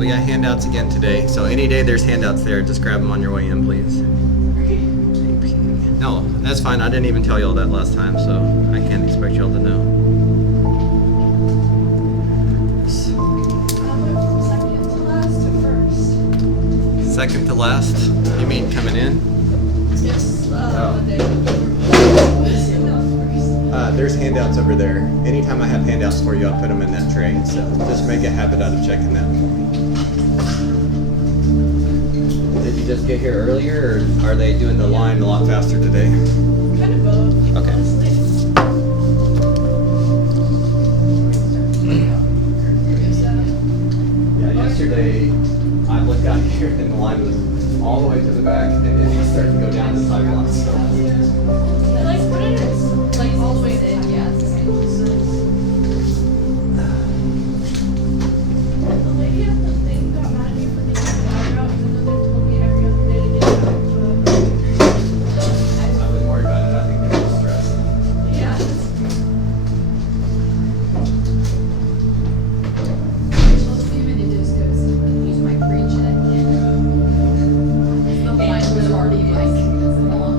We got handouts again today. So any day there's handouts there, just grab them on your way in, please. AP. No, that's fine. I didn't even tell y'all that last time, so I can't expect y'all to know. Second to last? You mean coming in? Yes. There's handouts over there. Anytime I have handouts for you, I'll put them in that tray. So just make a habit out of checking that for me. Did you just get here earlier, or are they doing the line a lot faster today? Kind of both. Okay. Honestly. Yeah, yesterday I looked out here and the line was all the way to the back, and then it started to go down the sidewalk. So. Like, what it is? Like, all the way in, yeah. The lady at the thing got mad at me for taking the water out, even though they told me every other day to get it out. I wouldn't worry about it. I think they're just stressed. Yeah. Most even it just goes, use my preach and I can't. The line was already like long.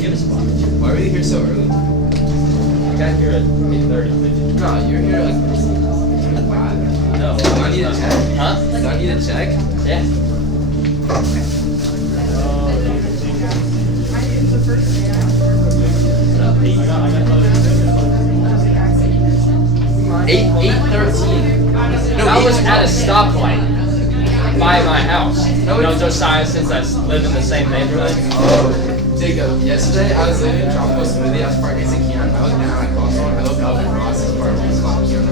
get a spot. Why were you here so early? I got here at 8:30. No, you're here like at 5. No. Do I need a check? Huh? Do I need a check? Yeah. Eight 13. No, I was at a stoplight by my house. No, Josiah, since I live in the same neighborhood. Oh, Jacob, yesterday I was leaving Tropical Smoothie. I was parking next to Keon. I looked down, I called someone. I looked up and Ross is parking. He's calling Keon.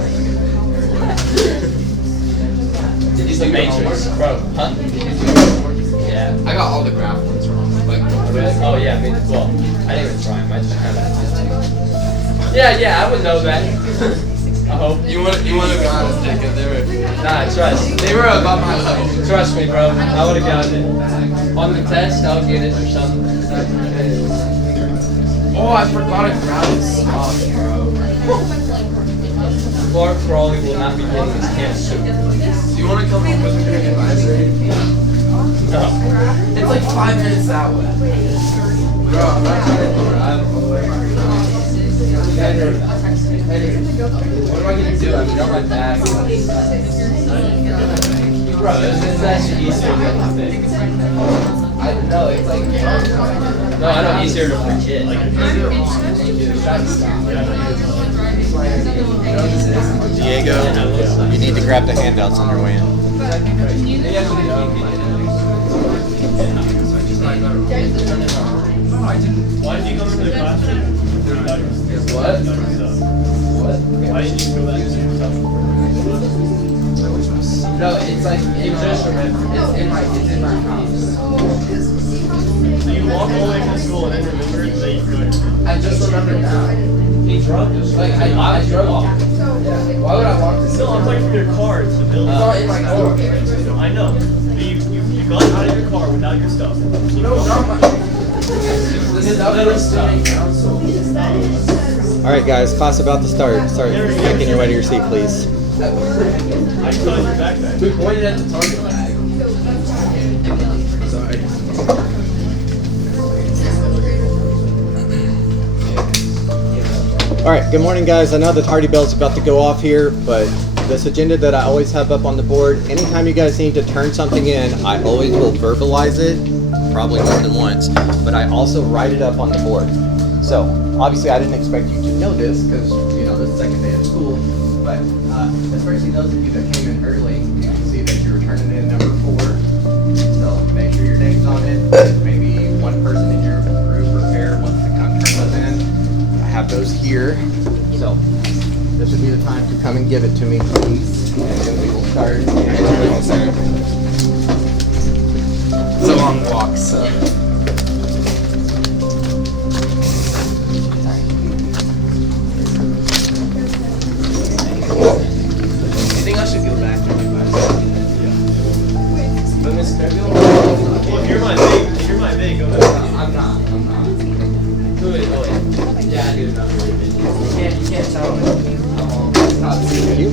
It's the Matrix, bro. Huh? Yeah. I got all the graph ones wrong. Like, Oh yeah, well, I didn't even try them. I just kind of. Yeah, I would know that. I hope. you want to be honest, Jacob? Nah, trust. They were above my level. Trust me, bro. I would have gotten it. On the test, I'll get it or something. Oh, I forgot to grab this stuff, bro. Clark Crawley will not be getting his can soup. Do you want to come home with me during advisory? No. It's like 5 minutes that way. Bro, I'm not trying to drive all the way around. Henry, what am I gonna do? I'm not my bag. Bro, it's actually easier than you think. I know, it's like. No, I know easier to forget. Diego, you need to grab the handouts on your way in. Why did you go to the classroom? What? What? Why did you go back to your stuff? No, it's like it's in my house. So you walk all the way to school and then remember that you drove. I just remember now. He drove us. Like I drove. Yeah. Why would I walk this? No, I'm talking from your car to the building. It's not in my car. I know. But you got out of your car without your stuff. No, not my. This is other student council. All right, guys, class about to start. Start making your way to your seat, please. I saw your backpack. We pointed at the target bag. Sorry. All right, good morning, guys. I know the tardy bell's about to go off here, but this agenda that I always have up on the board, anytime you guys need to turn something in, I always will verbalize it, probably more than once, but I also write it up on the board. So, obviously, I didn't expect you to know this because, you know, this is the second day of school, but especially those of you that came in early, you can see that you were turning in number 4. So, make sure your name's on it. Maybe one person in your group or pair wants to come turn those in. I have those here. So, this would be the time to come and give it to me, please. And then we will start. It's a long walk, so. You think I should go back to my But Miss Fairfield? Well, if you're my big, go ahead. I'm not. Who is? Oh, yeah, I do know. You can't tell me. Thank you.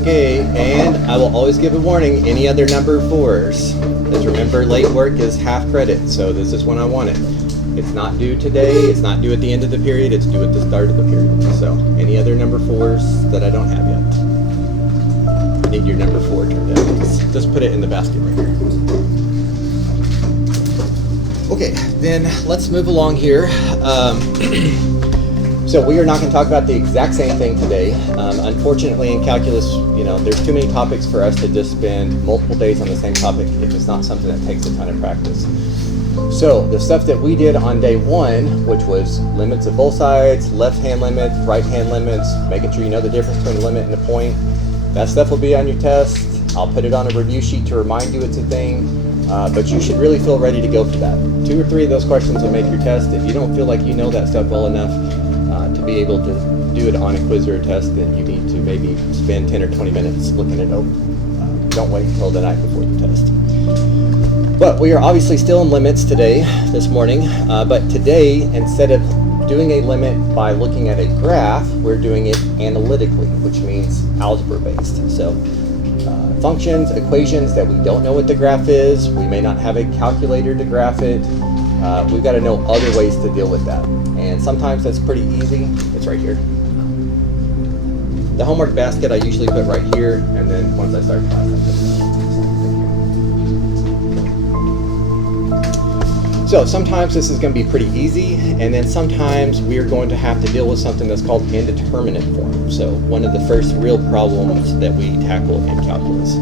Okay, and I will always give a warning, any other number 4s. Just remember, late work is half credit, so this is when I want it. It's not due today, it's not due at the end of the period, it's due at the start of the period. So, any other number 4s that I don't have yet? I need your number 4 turned in. Just put it in the basket right here. Okay, then let's move along here. So we are not going to talk about the exact same thing today. Unfortunately, in calculus, you know, there's too many topics for us to just spend multiple days on the same topic if it's not something that takes a ton of practice. So the stuff that we did on day 1, which was limits of both sides, left-hand limits, right-hand limits, making sure you know the difference between a limit and a point, that stuff will be on your test. I'll put it on a review sheet to remind you it's a thing. But you should really feel ready to go for that. 2 or 3 of those questions will make your test. If you don't feel like you know that stuff well enough to be able to do it on a quiz or a test, then you need to maybe spend 10 or 20 minutes looking it over. Don't wait until the night before you test. But we are obviously still in limits today, this morning. But today, instead of doing a limit by looking at a graph, we're doing it analytically, which means algebra-based. So functions, equations that we don't know what the graph is, we may not have a calculator to graph it, we've got to know other ways to deal with that. And sometimes that's pretty easy. It's right here. The homework basket I usually put right here, and then once I start class, I put it. So sometimes this is going to be pretty easy, and then sometimes we're going to have to deal with something that's called indeterminate form. So one of the first real problems that we tackle in calculus.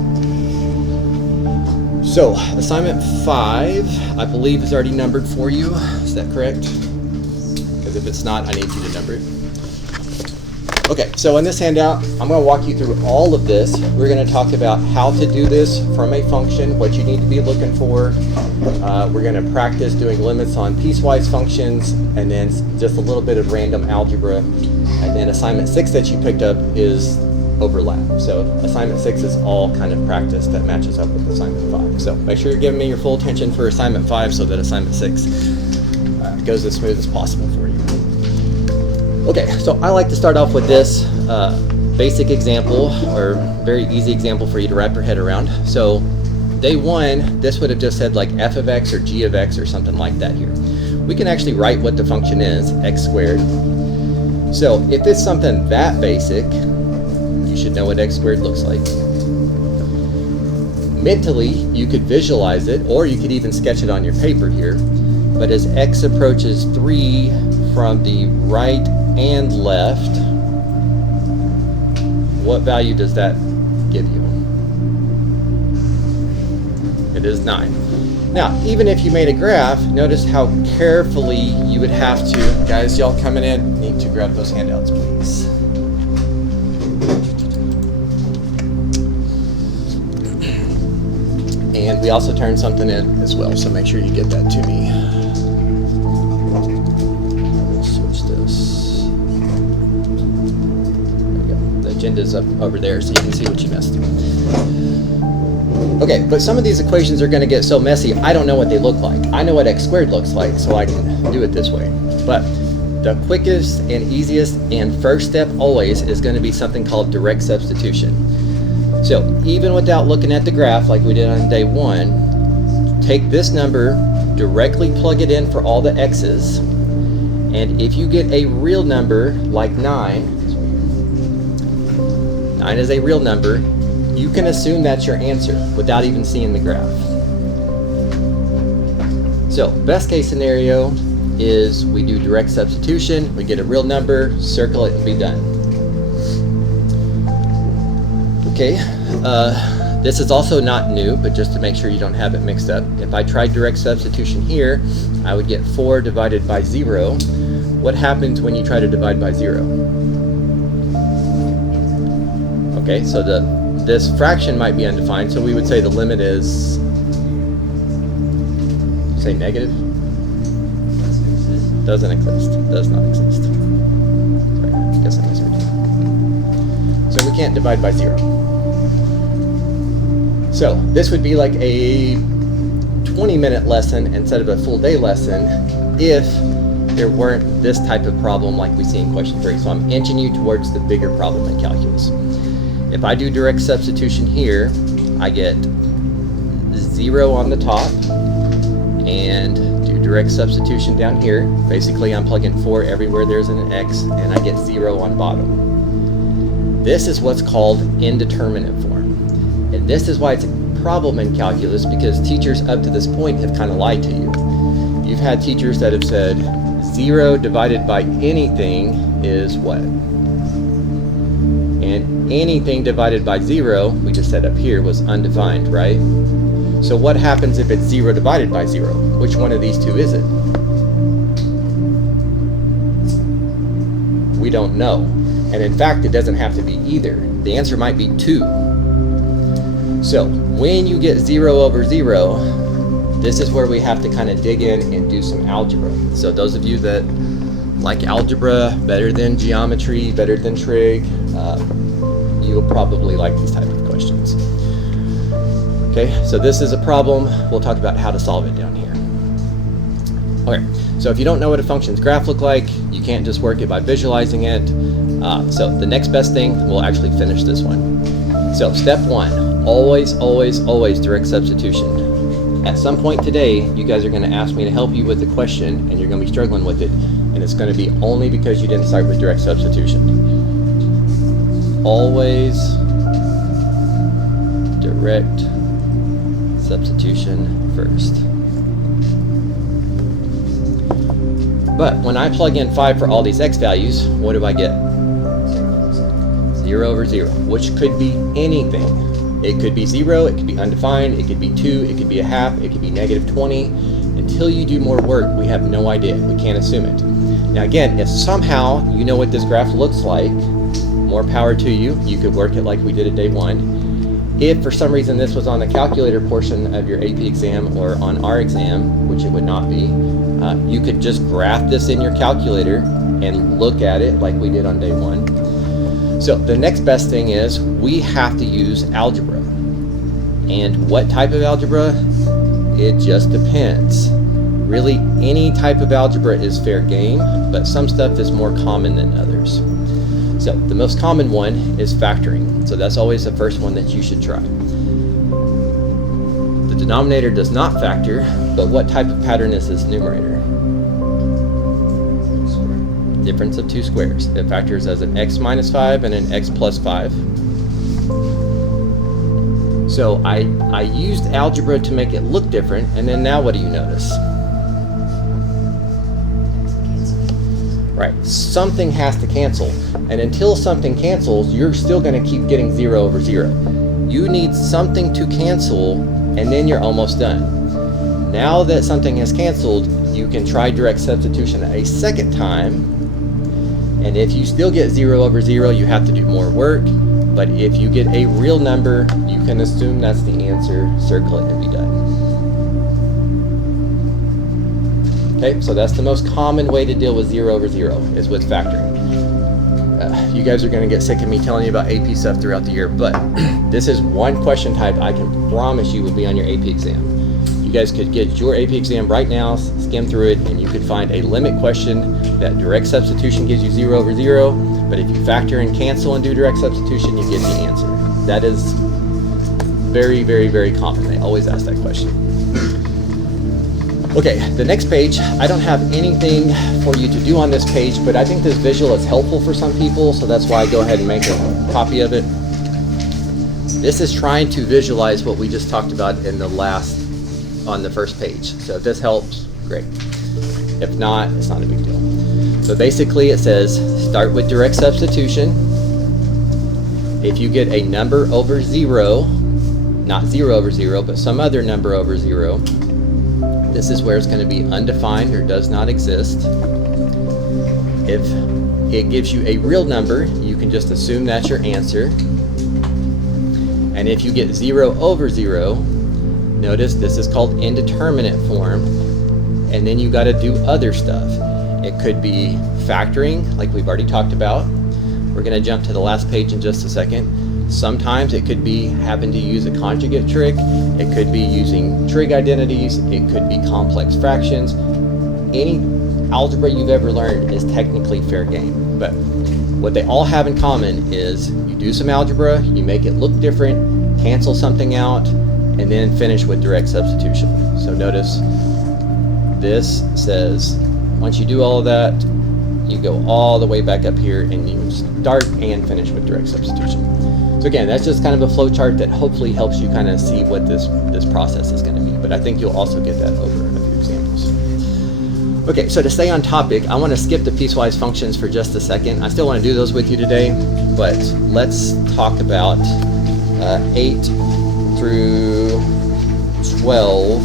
So assignment 5, I believe, is already numbered for you. Is that correct? Because if it's not, I need you to number it. Okay, so in this handout, I'm going to walk you through all of this. We're going to talk about how to do this from a function, what you need to be looking for. We're going to practice doing limits on piecewise functions, and then just a little bit of random algebra. And then assignment 6 that you picked up is overlap. So assignment 6 is all kind of practice that matches up with assignment 5. So make sure you're giving me your full attention for assignment 5 so that assignment 6 goes as smooth as possible for you. Okay, so I like to start off with this basic example, or very easy example for you to wrap your head around. So day 1, this would have just said like f of x or g of x or something like that here. We can actually write what the function is, x squared. So if it's something that basic, you should know what x squared looks like. Mentally, you could visualize it, or you could even sketch it on your paper here. But as x approaches 3 from the right and left, what value does that give you? It is 9. Now, even if you made a graph, notice how carefully you would have to, guys, y'all coming in, need to grab those handouts, please. And we also turned something in as well, so make sure you get that to me. Switch this. There we go. The agenda's up over there so you can see what you missed. Okay, but some of these equations are going to get so messy, I don't know what they look like. I know what x squared looks like, so I can do it this way. But the quickest and easiest and first step always is going to be something called direct substitution. So even without looking at the graph like we did on day 1, take this number, directly plug it in for all the x's, and if you get a real number like 9 is a real number, you can assume that's your answer without even seeing the graph. So best case scenario is we do direct substitution, we get a real number, circle it, and be done. Okay, this is also not new, but just to make sure you don't have it mixed up. If I tried direct substitution here, I would get 4 divided by 0. What happens when you try to divide by 0? Okay, so this fraction might be undefined, so we would say the limit is, say negative? Doesn't exist, does not exist. Sorry, I guess I misheard you. So we can't divide by 0. So this would be like a 20-minute lesson instead of a full day lesson if there weren't this type of problem like we see in question 3. So I'm inching you towards the bigger problem in calculus. If I do direct substitution here, I get 0 on the top, and do direct substitution down here. Basically, I'm plugging 4 everywhere there's an x, and I get 0 on bottom. This is what's called indeterminate form. And this is why it's a problem in calculus, because teachers up to this point have kind of lied to you. You've had teachers that have said 0 divided by anything is what? And anything divided by 0, we just said up here, was undefined, right? So what happens if it's 0 divided by 0? Which one of these two is it? We don't know. And in fact, it doesn't have to be either. The answer might be 2. So when you get 0 over 0, this is where we have to kind of dig in and do some algebra. So those of you that like algebra better than geometry, better than trig, you'll probably like these type of questions. Okay, so this is a problem. We'll talk about how to solve it down here. Okay, so if you don't know what a function's graph look like, you can't just work it by visualizing it. So the next best thing, we'll actually finish this one. So step 1, always direct substitution. At some point today, you guys are going to ask me to help you with the question, and you're going to be struggling with it, and it's going to be only because you didn't start with direct substitution. Always direct substitution first. But when I plug in 5 for all these x values, what do I get? 0 over 0, which could be anything. It could be 0, it could be undefined, it could be 2, it could be a half, it could be negative 20. Until you do more work, we have no idea. We can't assume it. Now again, if somehow you know what this graph looks like, more power to you. You could work it like we did at day 1. If for some reason this was on the calculator portion of your AP exam or on our exam, which it would not be, you could just graph this in your calculator and look at it like we did on day 1. So the next best thing is we have to use algebra. And what type of algebra? It just depends. Really, any type of algebra is fair game, but some stuff is more common than others. So the most common one is factoring. So that's always the first one that you should try. The denominator does not factor, but what type of pattern is this numerator? Difference of 2 squares. It factors as an x minus 5 and an x plus 5. So I used algebra to make it look different, and then now what do you notice? Right, something has to cancel, and until something cancels, you're still going to keep getting 0 over 0. You need something to cancel, and then you're almost done. Now that something has canceled, you can try direct substitution a second time. And if you still get 0 over 0, you have to do more work. But if you get a real number, you can assume that's the answer, circle it, and be done. Okay, so that's the most common way to deal with 0 over 0, is with factoring. You guys are going to get sick of me telling you about AP stuff throughout the year, but this is one question type I can promise you will be on your AP exam. You guys could get your AP exam right now, skim through it, and you could find a limit question that direct substitution gives you 0 over 0, but if you factor and cancel and do direct substitution, you get the answer. That is very, very, very common. They always ask that question. Okay, the next page, I don't have anything for you to do on this page, but I think this visual is helpful for some people, so that's why I go ahead and make a copy of it. This is trying to visualize what we just talked about in the on the first page. So if this helps, great. If not, it's not a big deal. So basically it says, start with direct substitution. If you get a number over 0, not 0 over 0, but some other number over 0, this is where it's going to be undefined or does not exist. If it gives you a real number, you can just assume that's your answer. And if you get 0 over 0, notice this is called indeterminate form, and then you got to do other stuff. It could be factoring, like we've already talked about. We're going to jump to the last page in just a second. Sometimes it could be having to use a conjugate trick. It could be using trig identities. It could be complex fractions. Any algebra you've ever learned is technically fair game. But what they all have in common is you do some algebra, you make it look different, cancel something out, and then finish with direct substitution. So notice this says, once you do all of that, you go all the way back up here and you start and finish with direct substitution. So again, that's just kind of a flow chart that hopefully helps you kind of see what this process is going to be. But I think you'll also get that over a few examples. Okay, so to stay on topic, I want to skip the piecewise functions for just a second. I still want to do those with you today, but let's talk about 8 through 12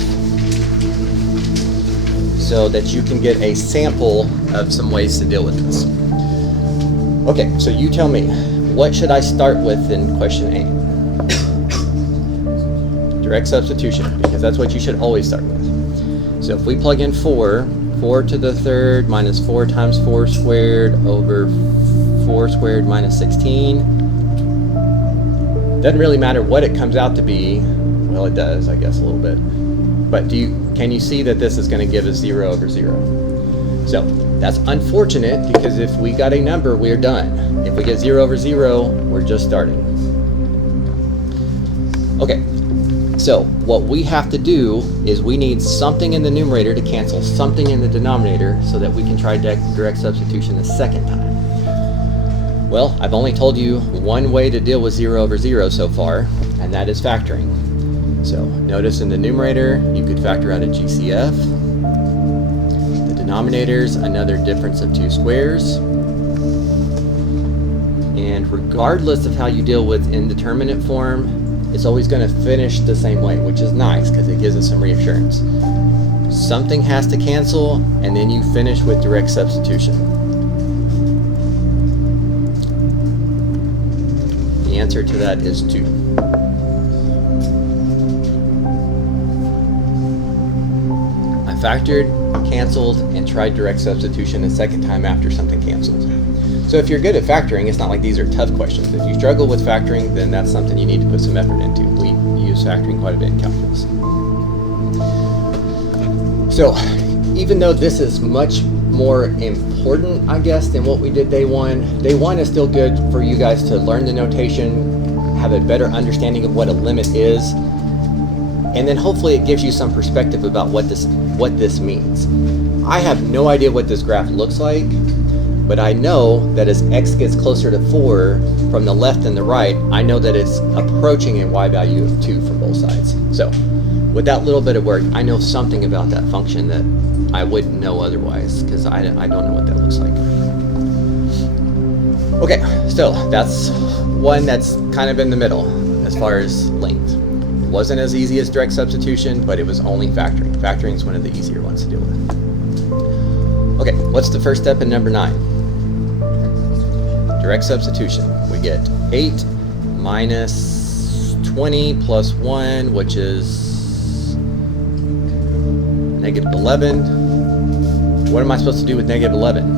so that you can get a sample of some ways to deal with this. Okay, so you tell me, what should I start with in question 8? Direct substitution, because that's what you should always start with. So if we plug in 4 to the third minus 4 times 4 squared over 4 squared minus 16. Doesn't really matter what it comes out to be. Well, it does, I guess, a little bit. But can you see that this is going to give us 0 over 0? So that's unfortunate, because if we got a number, we're done. If we get 0 over 0, we're just starting. Okay, So what we have to do is we need something in the numerator to cancel something in the denominator so that we can try direct substitution the second time. Well, I've only told you one way to deal with 0 over 0 so far, and that is factoring. So notice in the numerator, you could factor out a GCF. The denominator's another difference of 2 squares. And regardless of how you deal with indeterminate form, it's always going to finish the same way, which is nice because it gives us some reassurance. Something has to cancel, and then you finish with direct substitution. The answer to that is 2. I factored, canceled, and tried direct substitution a second time after something canceled. So if you're good at factoring, it's not like these are tough questions. If you struggle with factoring, then that's something you need to put some effort into. We use factoring quite a bit in calculus. So even though this is much more important, I guess, than what we did day one is still good for you guys to learn the notation, have a better understanding of what a limit is, and then hopefully it gives you some perspective about what this means. I have no idea what this graph looks like, but I know that as x gets closer to 4 from the left and the right, I know that it's approaching a y value of 2 from both sides. So with that little bit of work, I know something about that function that I wouldn't know otherwise, because I don't know what that looks like. Okay, so that's one that's kind of in the middle as far as length. It wasn't as easy as direct substitution, but it was only factoring. Factoring is one of the easier ones to deal with. Okay, what's the first step in number 9? Direct substitution. We get 8 minus 20 plus 1, which is negative 11. What am I supposed to do with negative 11?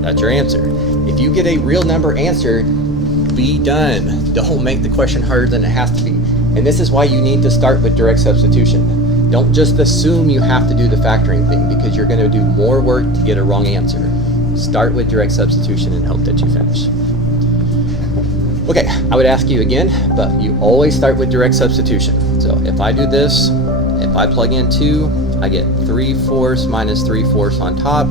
That's your answer. If you get a real number answer, be done. Don't make the question harder than it has to be. And this is why you need to start with direct substitution. Don't just assume you have to do the factoring thing, because you're going to do more work to get a wrong answer. Start with direct substitution and hope that you finish. Okay, I would ask you again, but you always start with direct substitution. So if I do this, if I plug in 2, I get 3/4 minus 3/4 on top,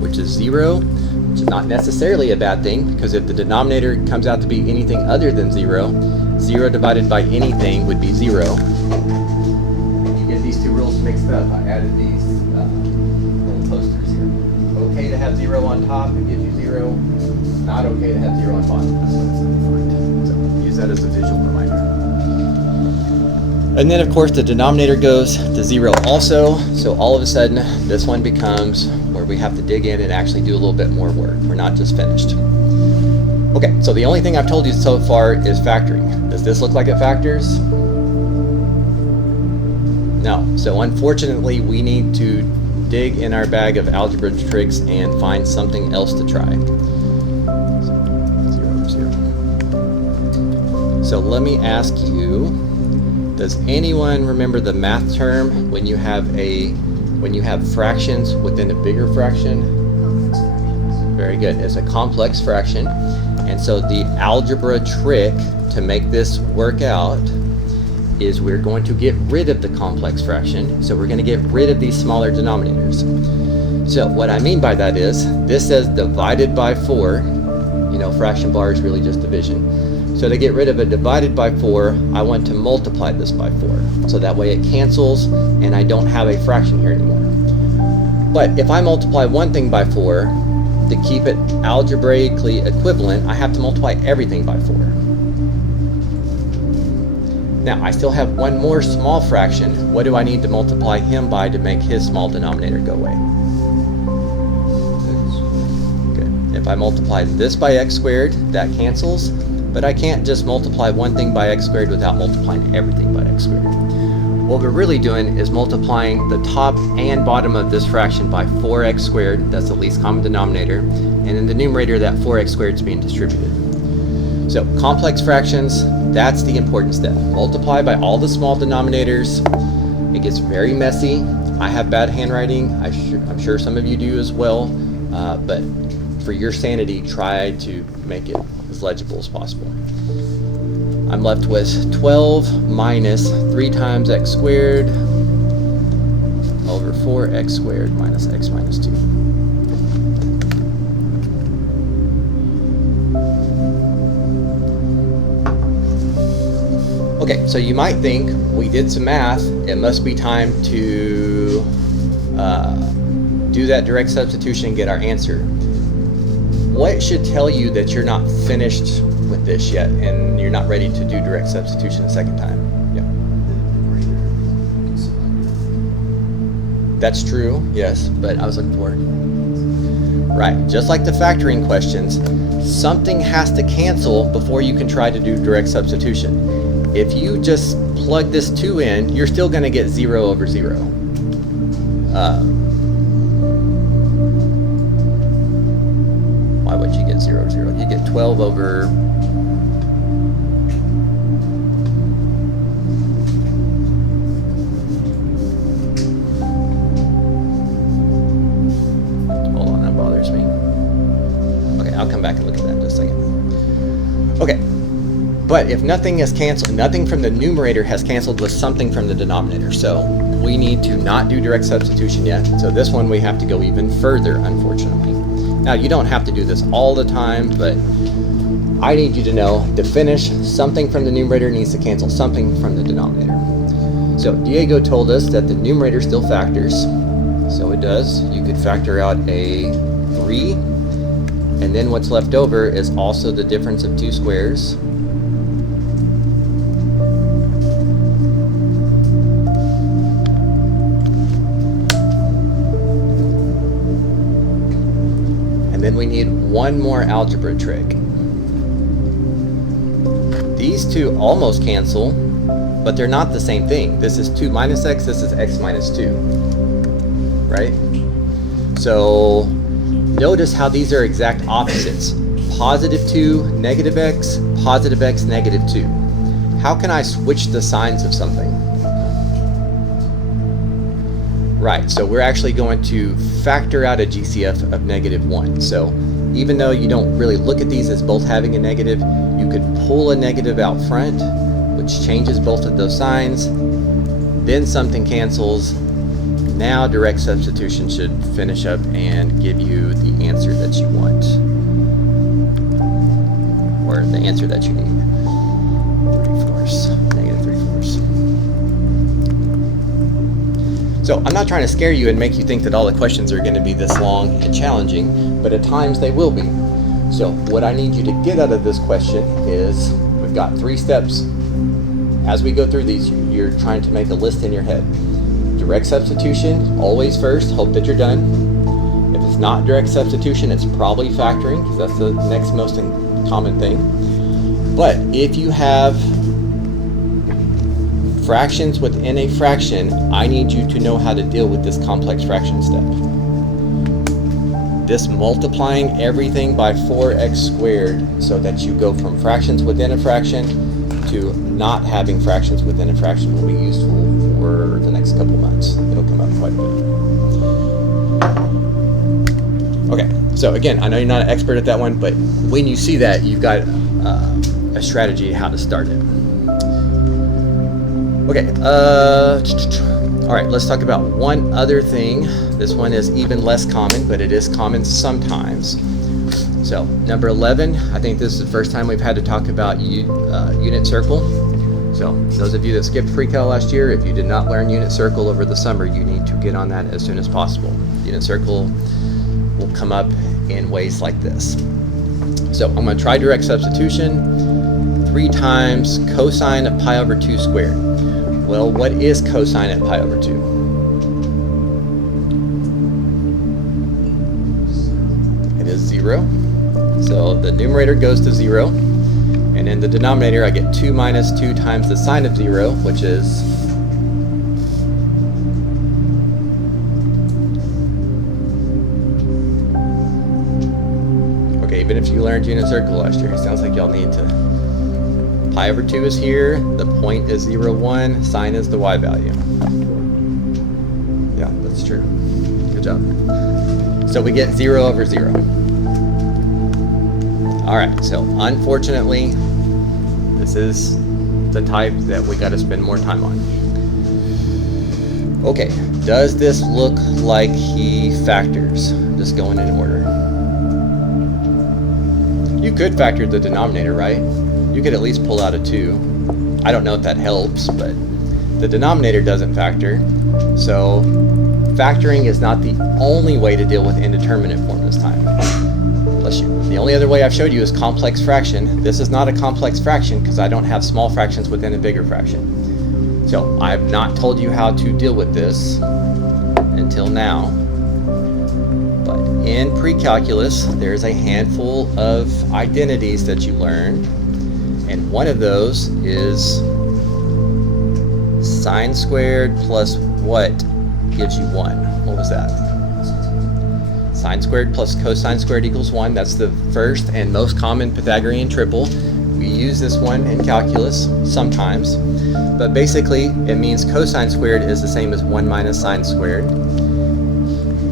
which is 0, which is not necessarily a bad thing, because if the denominator comes out to be anything other than 0, 0 divided by anything would be 0. If you get these two rules mixed up, I added these little posters here. Okay to have 0 on top, it gives you 0. Not okay to have 0 on bottom. That's what it's defined. So use that as a visual reminder. And then of course the denominator goes to 0 also. So all of a sudden this one becomes where we have to dig in and actually do a little bit more work. We're not just finished. Okay, so the only thing I've told you so far is factoring. Does this look like it factors? No. So unfortunately we need to dig in our bag of algebra tricks and find something else to try. 0, 0. So let me ask you, does anyone remember the math term when you have fractions within a bigger fraction? Very good. It's a complex fraction. And so the algebra trick to make this work out is we're going to get rid of the complex fraction. So we're going to get rid of these smaller denominators. So what I mean by that is, this says divided by 4. You know, fraction bar is really just division. So to get rid of a divided by 4, I want to multiply this by 4. So that way it cancels and I don't have a fraction here anymore. But if I multiply one thing by 4, to keep it algebraically equivalent, I have to multiply everything by 4. Now, I still have one more small fraction. What do I need to multiply him by to make his small denominator go away? Good. If I multiply this by x squared, that cancels. But I can't just multiply one thing by x squared without multiplying everything by x squared. What we're really doing is multiplying the top and bottom of this fraction by 4x squared, that's the least common denominator, and in the numerator that 4x squared is being distributed. So complex fractions, that's the important step. Multiply by all the small denominators. It gets very messy. I have bad handwriting, I'm sure some of you do as well, but for your sanity, try to make it as legible as possible. I'm left with 12 minus 3 times x squared over 4x squared minus x minus 2. Okay, so you might think we did some math. It must be time to do that direct substitution and get our answer. What should tell you that you're not finished with this yet and you're not ready to do direct substitution a second time? Yeah. That's true, yes, but I was looking for right. Just like the factoring questions, something has to cancel before you can try to do direct substitution. If you just plug this 2 in, you're still going to get 0 over 0. Why would you get 0 over 0? You get 12 over... Hold on, that bothers me. Okay, I'll come back and look at that in just a second. Okay. But if nothing is canceled, nothing from the numerator has canceled with something from the denominator. So we need to not do direct substitution yet. So this one we have to go even further, unfortunately. Now you don't have to do this all the time, but I need you to know to finish, something from the numerator needs to cancel something from the denominator. So Diego told us that the numerator still factors. So it does. You could factor out a 3. And then what's left over is also the difference of 2 squares. Then we need one more algebra trick. These two almost cancel, but they're not the same thing. This is 2 minus x, this is x minus 2, right? So notice how these are exact opposites. Positive 2, negative x, negative 2. How can I switch the signs of something? Right, so we're actually going to factor out a GCF of -1. So even though you don't really look at these as both having a negative, you could pull a negative out front, which changes both of those signs. Then something cancels. Now direct substitution should finish up and give you the answer that you want. Or the answer that you need. 3/4, -3/4. So I'm not trying to scare you and make you think that all the questions are going to be this long and challenging, but at times they will be. So what I need you to get out of this question is, we've got 3 steps. As we go through these, you're trying to make a list in your head. Direct substitution, always first, hope that you're done. If it's not direct substitution, it's probably factoring, because that's the next most common thing. But if you have fractions within a fraction, I need you to know how to deal with this complex fraction step. This multiplying everything by 4x squared so that you go from fractions within a fraction to not having fractions within a fraction will be useful for the next couple months. It'll come up quite a bit. Okay, so again, I know you're not an expert at that one, but when you see that, you've got a strategy how to start it. Okay, all right, let's talk about one other thing. This one is even less common, but it is common sometimes. So, number 11, I think this is the first time we've had to talk about unit circle. So, those of you that skipped pre-cal last year, if you did not learn unit circle over the summer, you need to get on that as soon as possible. Unit circle will come up in ways like this. So, I'm going to try direct substitution. 3 times cosine of pi over 2 squared. Well, what is cosine at pi over 2? It is 0. So the numerator goes to 0. And in the denominator, I get 2 minus 2 times the sine of 0, which is okay, even if you learned unit circle last year, it sounds like y'all need to. Pi over 2 is here, the point is 0, 1, sine is the y value. Yeah, that's true. Good job. So we get 0 over 0. Alright, so unfortunately, This is the type that we got to spend more time on. Okay, does this look like he factors? Just going in order. You could factor the denominator, right? You could at least pull out a 2. I don't know if that helps, but the denominator doesn't factor. So factoring is not the only way to deal with indeterminate form this time. Bless you. The only other way I've showed you is complex fraction. This is not a complex fraction because I don't have small fractions within a bigger fraction. So I've not told you how to deal with this until now. But in pre-calculus, there's a handful of identities that you learn. And one of those is sine squared plus what gives you 1? What was that? Sine squared plus cosine squared equals 1. That's the first and most common Pythagorean triple. We use this one in calculus sometimes, but basically it means cosine squared is the same as 1 minus sine squared.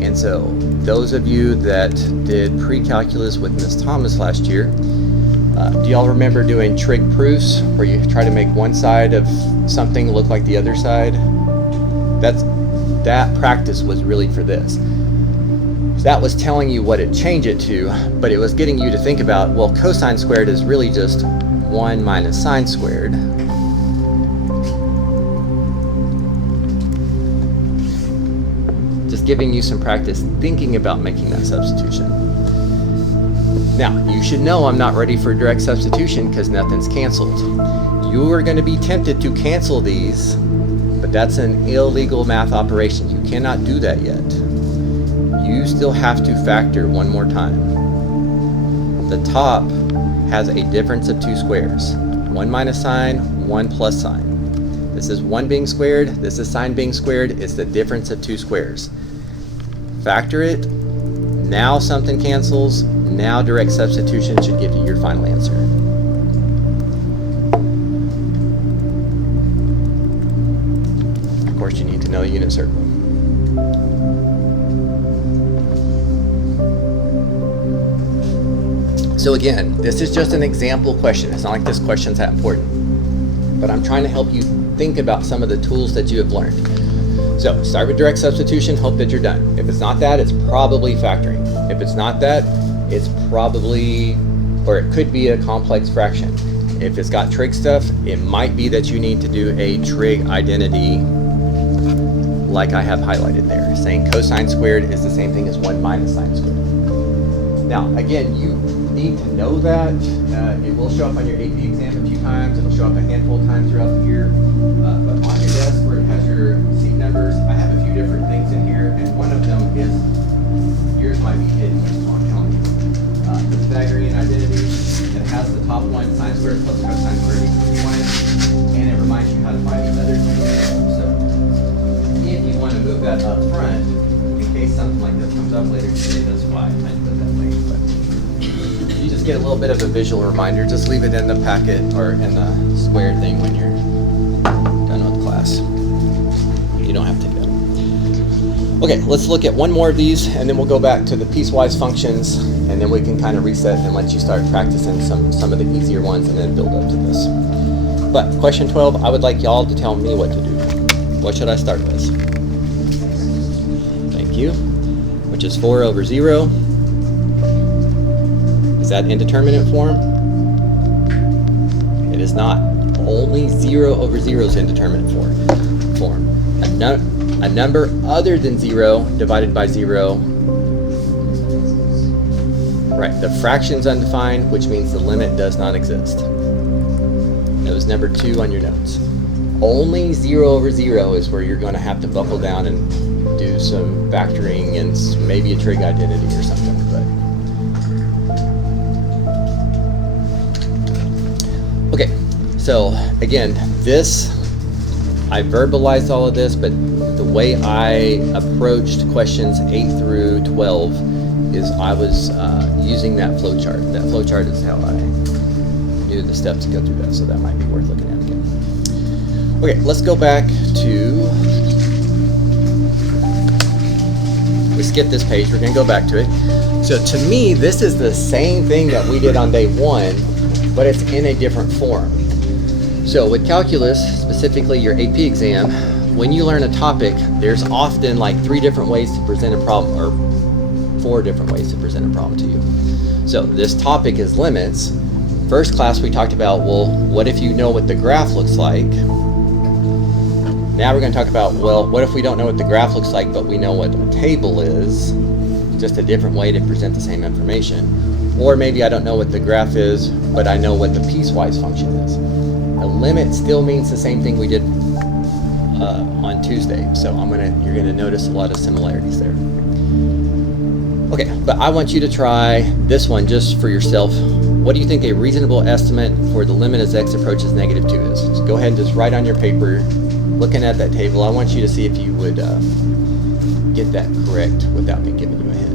And so those of you that did pre-calculus with Ms. Thomas last year, do y'all remember doing trig proofs where you try to make one side of something look like the other side? That practice was really for this. That was telling you what to change it to, but it was getting you to think about, well, cosine squared is really just 1 minus sine squared. Just giving you some practice thinking about making that substitution. Now, you should know I'm not ready for direct substitution because nothing's canceled. You are going to be tempted to cancel these, but that's an illegal math operation. You cannot do that yet. You still have to factor one more time. The top has a difference of 2 squares. 1 minus sine, 1 plus sine. This is 1 being squared, this is sine being squared. It's the difference of 2 squares. Factor it. Now something cancels. Now direct substitution should give you your final answer. Of course, you need to know the unit circle. So again, this is just an example question. It's not like this question's that important. But I'm trying to help you think about some of the tools that you have learned. So start with direct substitution, hope that you're done. If it's not that, it's probably factoring. If it's not that, it's probably, or it could be a complex fraction. If it's got trig stuff, it might be that you need to do a trig identity like I have highlighted there, saying cosine squared is the same thing as 1 minus sine squared. Now, again, you need to know that. It will show up on your AP exam a few times. It'll show up a handful of times throughout the year. But on your desk where it has your seat numbers, I have a few different things in here, and one of them is, yours might be hidden, so I'm telling you. The Pythagorean identity that has the top one, sine squared plus cosine squared equals 1, and it reminds you how to find these other two. So if you want to move that up front, in case something like this comes up later today, that's why I put that link. But you just get a little bit of a visual reminder. Just leave it in the packet or in the square thing when you're done with class. You don't have to go. Okay, let's look at one more of these, and then we'll go back to the piecewise functions, and then we can kind of reset and let you start practicing some of the easier ones and then build up to this. But question 12, I would like y'all to tell me what to do. What should I start with? Thank you. Which is 4 over 0. Is that indeterminate form? It is not. Only 0 over 0 is indeterminate form. A number other than 0 divided by 0. Right, the fraction's undefined, which means the limit does not exist. That was number 2 on your notes. Only 0 over 0 is where you're going to have to buckle down and do some factoring and maybe a trig identity or something. But okay, so again, this, I verbalized all of this, but the way I approached questions 8 through 12 is I was using that flow chart. That flow chart is how I knew the steps to go through that, so that might be worth looking at again. Okay, let's go back to, we skipped this page, we're gonna go back to it. So to me, this is the same thing that we did on day 1, but it's in a different form. So with calculus, specifically your AP exam, when you learn a topic, there's often like 3 different ways to present a problem, or 4 different ways to present a problem to you. So this topic is limits. First class we talked about, well, what if you know what the graph looks like? Now we're going to talk about, well, what if we don't know what the graph looks like, but we know what a table is? Just a different way to present the same information. Or maybe I don't know what the graph is, but I know what the piecewise function is. A limit still means the same thing we did on Tuesday. So you're gonna notice a lot of similarities there. Okay, but I want you to try this one just for yourself. What do you think a reasonable estimate for the limit as x approaches -2 is? So go ahead and just write on your paper, looking at that table. I want you to see if you would get that correct without me giving you a hint.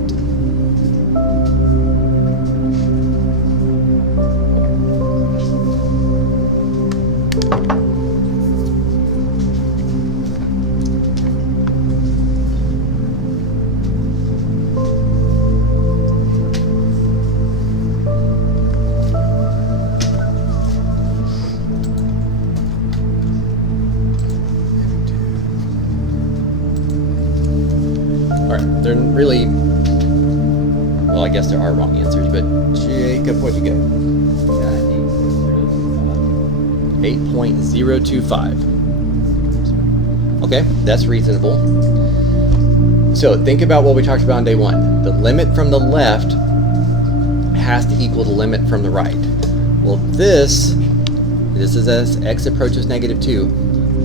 They're really, well, I guess there are wrong answers, but Jacob, what'd you get? 8.025. Okay, that's reasonable. So think about what we talked about on day 1. The limit from the left has to equal the limit from the right. Well, this is as x approaches -2.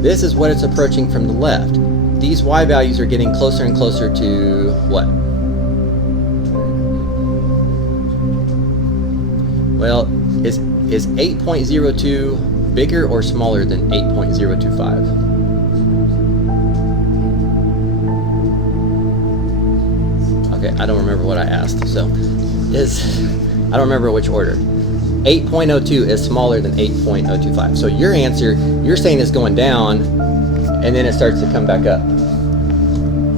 This is what it's approaching from the left. These y values are getting closer and closer to what? Well, is 8.02 bigger or smaller than 8.025? Okay, I don't remember what I asked, so I don't remember which order. 8.02 is smaller than 8.025. So your answer, you're saying is going down, and then it starts to come back up.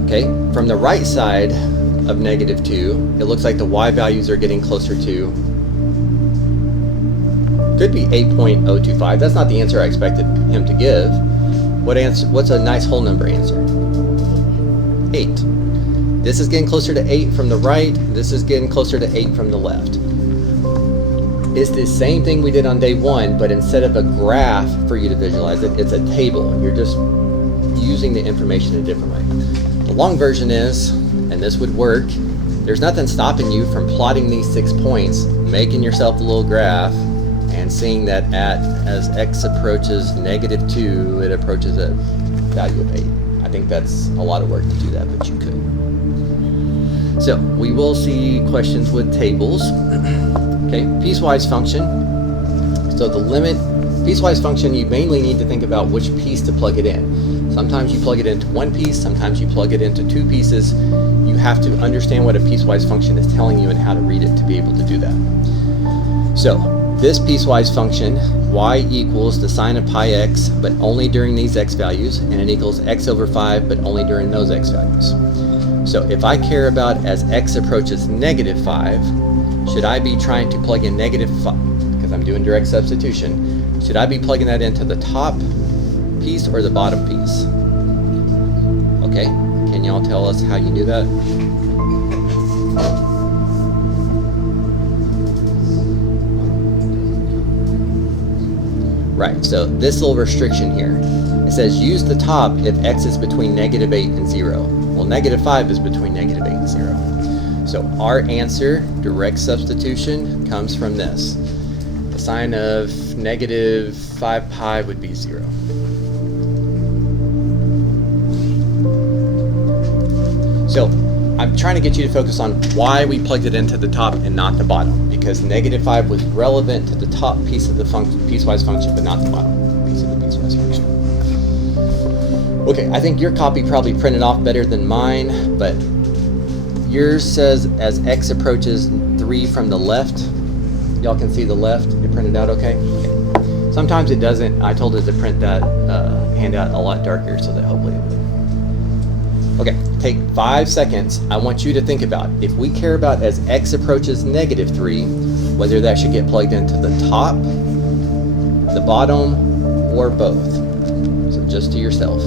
Okay, from the right side of -2, it looks like the y values are getting closer to, could be 8.025. That's not the answer I expected him to give. What's a nice whole number answer? 8. This is getting closer to 8 from the right. This is getting closer to 8 from the left. It's the same thing we did on day 1, but instead of a graph for you to visualize it, it's a table. You're just using the information a different way. The long version is, and this would work, there's nothing stopping you from plotting these 6 points, making yourself a little graph, and seeing that as x approaches -2, it approaches a value of 8. I think that's a lot of work to do that, but you could. So we will see questions with tables. Okay, piecewise function. So the limit, piecewise function, you mainly need to think about which piece to plug it in. Sometimes you plug it into one piece, sometimes you plug it into 2 pieces. You have to understand what a piecewise function is telling you and how to read it to be able to do that. So this piecewise function, y equals the sine of pi x, but only during these x values, and it equals x over 5, but only during those x values. So if I care about as x approaches -5, should I be trying to plug in -5, because I'm doing direct substitution, should I be plugging that into the top piece or the bottom piece? Okay, can y'all tell us how you do that? Right, so this little restriction here, it says use the top if x is between -8 and 0. Well, -5 is between -8 and 0. So our answer, direct substitution, comes from this. The sine of -5 pi would be 0. So I'm trying to get you to focus on why we plugged it into the top and not the bottom, because -5 was relevant to the top piece of the piecewise function, but not the bottom piece of the piecewise function. Okay, I think your copy probably printed off better than mine, but yours says as x approaches 3 from the left. Y'all can see the left. It printed out okay? Sometimes it doesn't. I told it to print that handout a lot darker so that hopefully it would. Okay, take 5 seconds. I want you to think about, if we care about as x approaches -3, whether that should get plugged into the top, the bottom, or both? So just to yourself.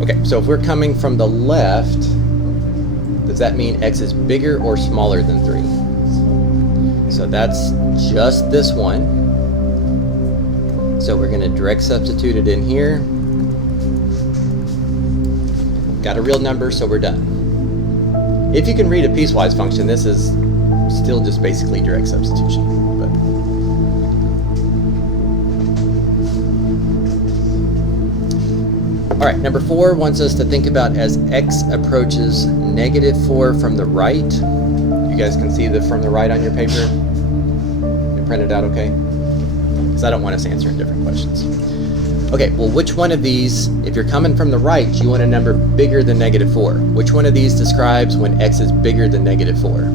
Okay, so if we're coming from the left, does that mean x is bigger or smaller than 3? So that's just this one. So we're going to direct substitute it in here. Got a real number, so we're done. If you can read a piecewise function, this is still just basically direct substitution. But all right, number 4 wants us to think about as x approaches -4 from the right. You guys can see the from the right on your paper? You printed out okay? Because I don't want us answering different questions. Okay, well, which one of these, if you're coming from the right, you want a number bigger than -4. Which one of these describes when x is bigger than -4?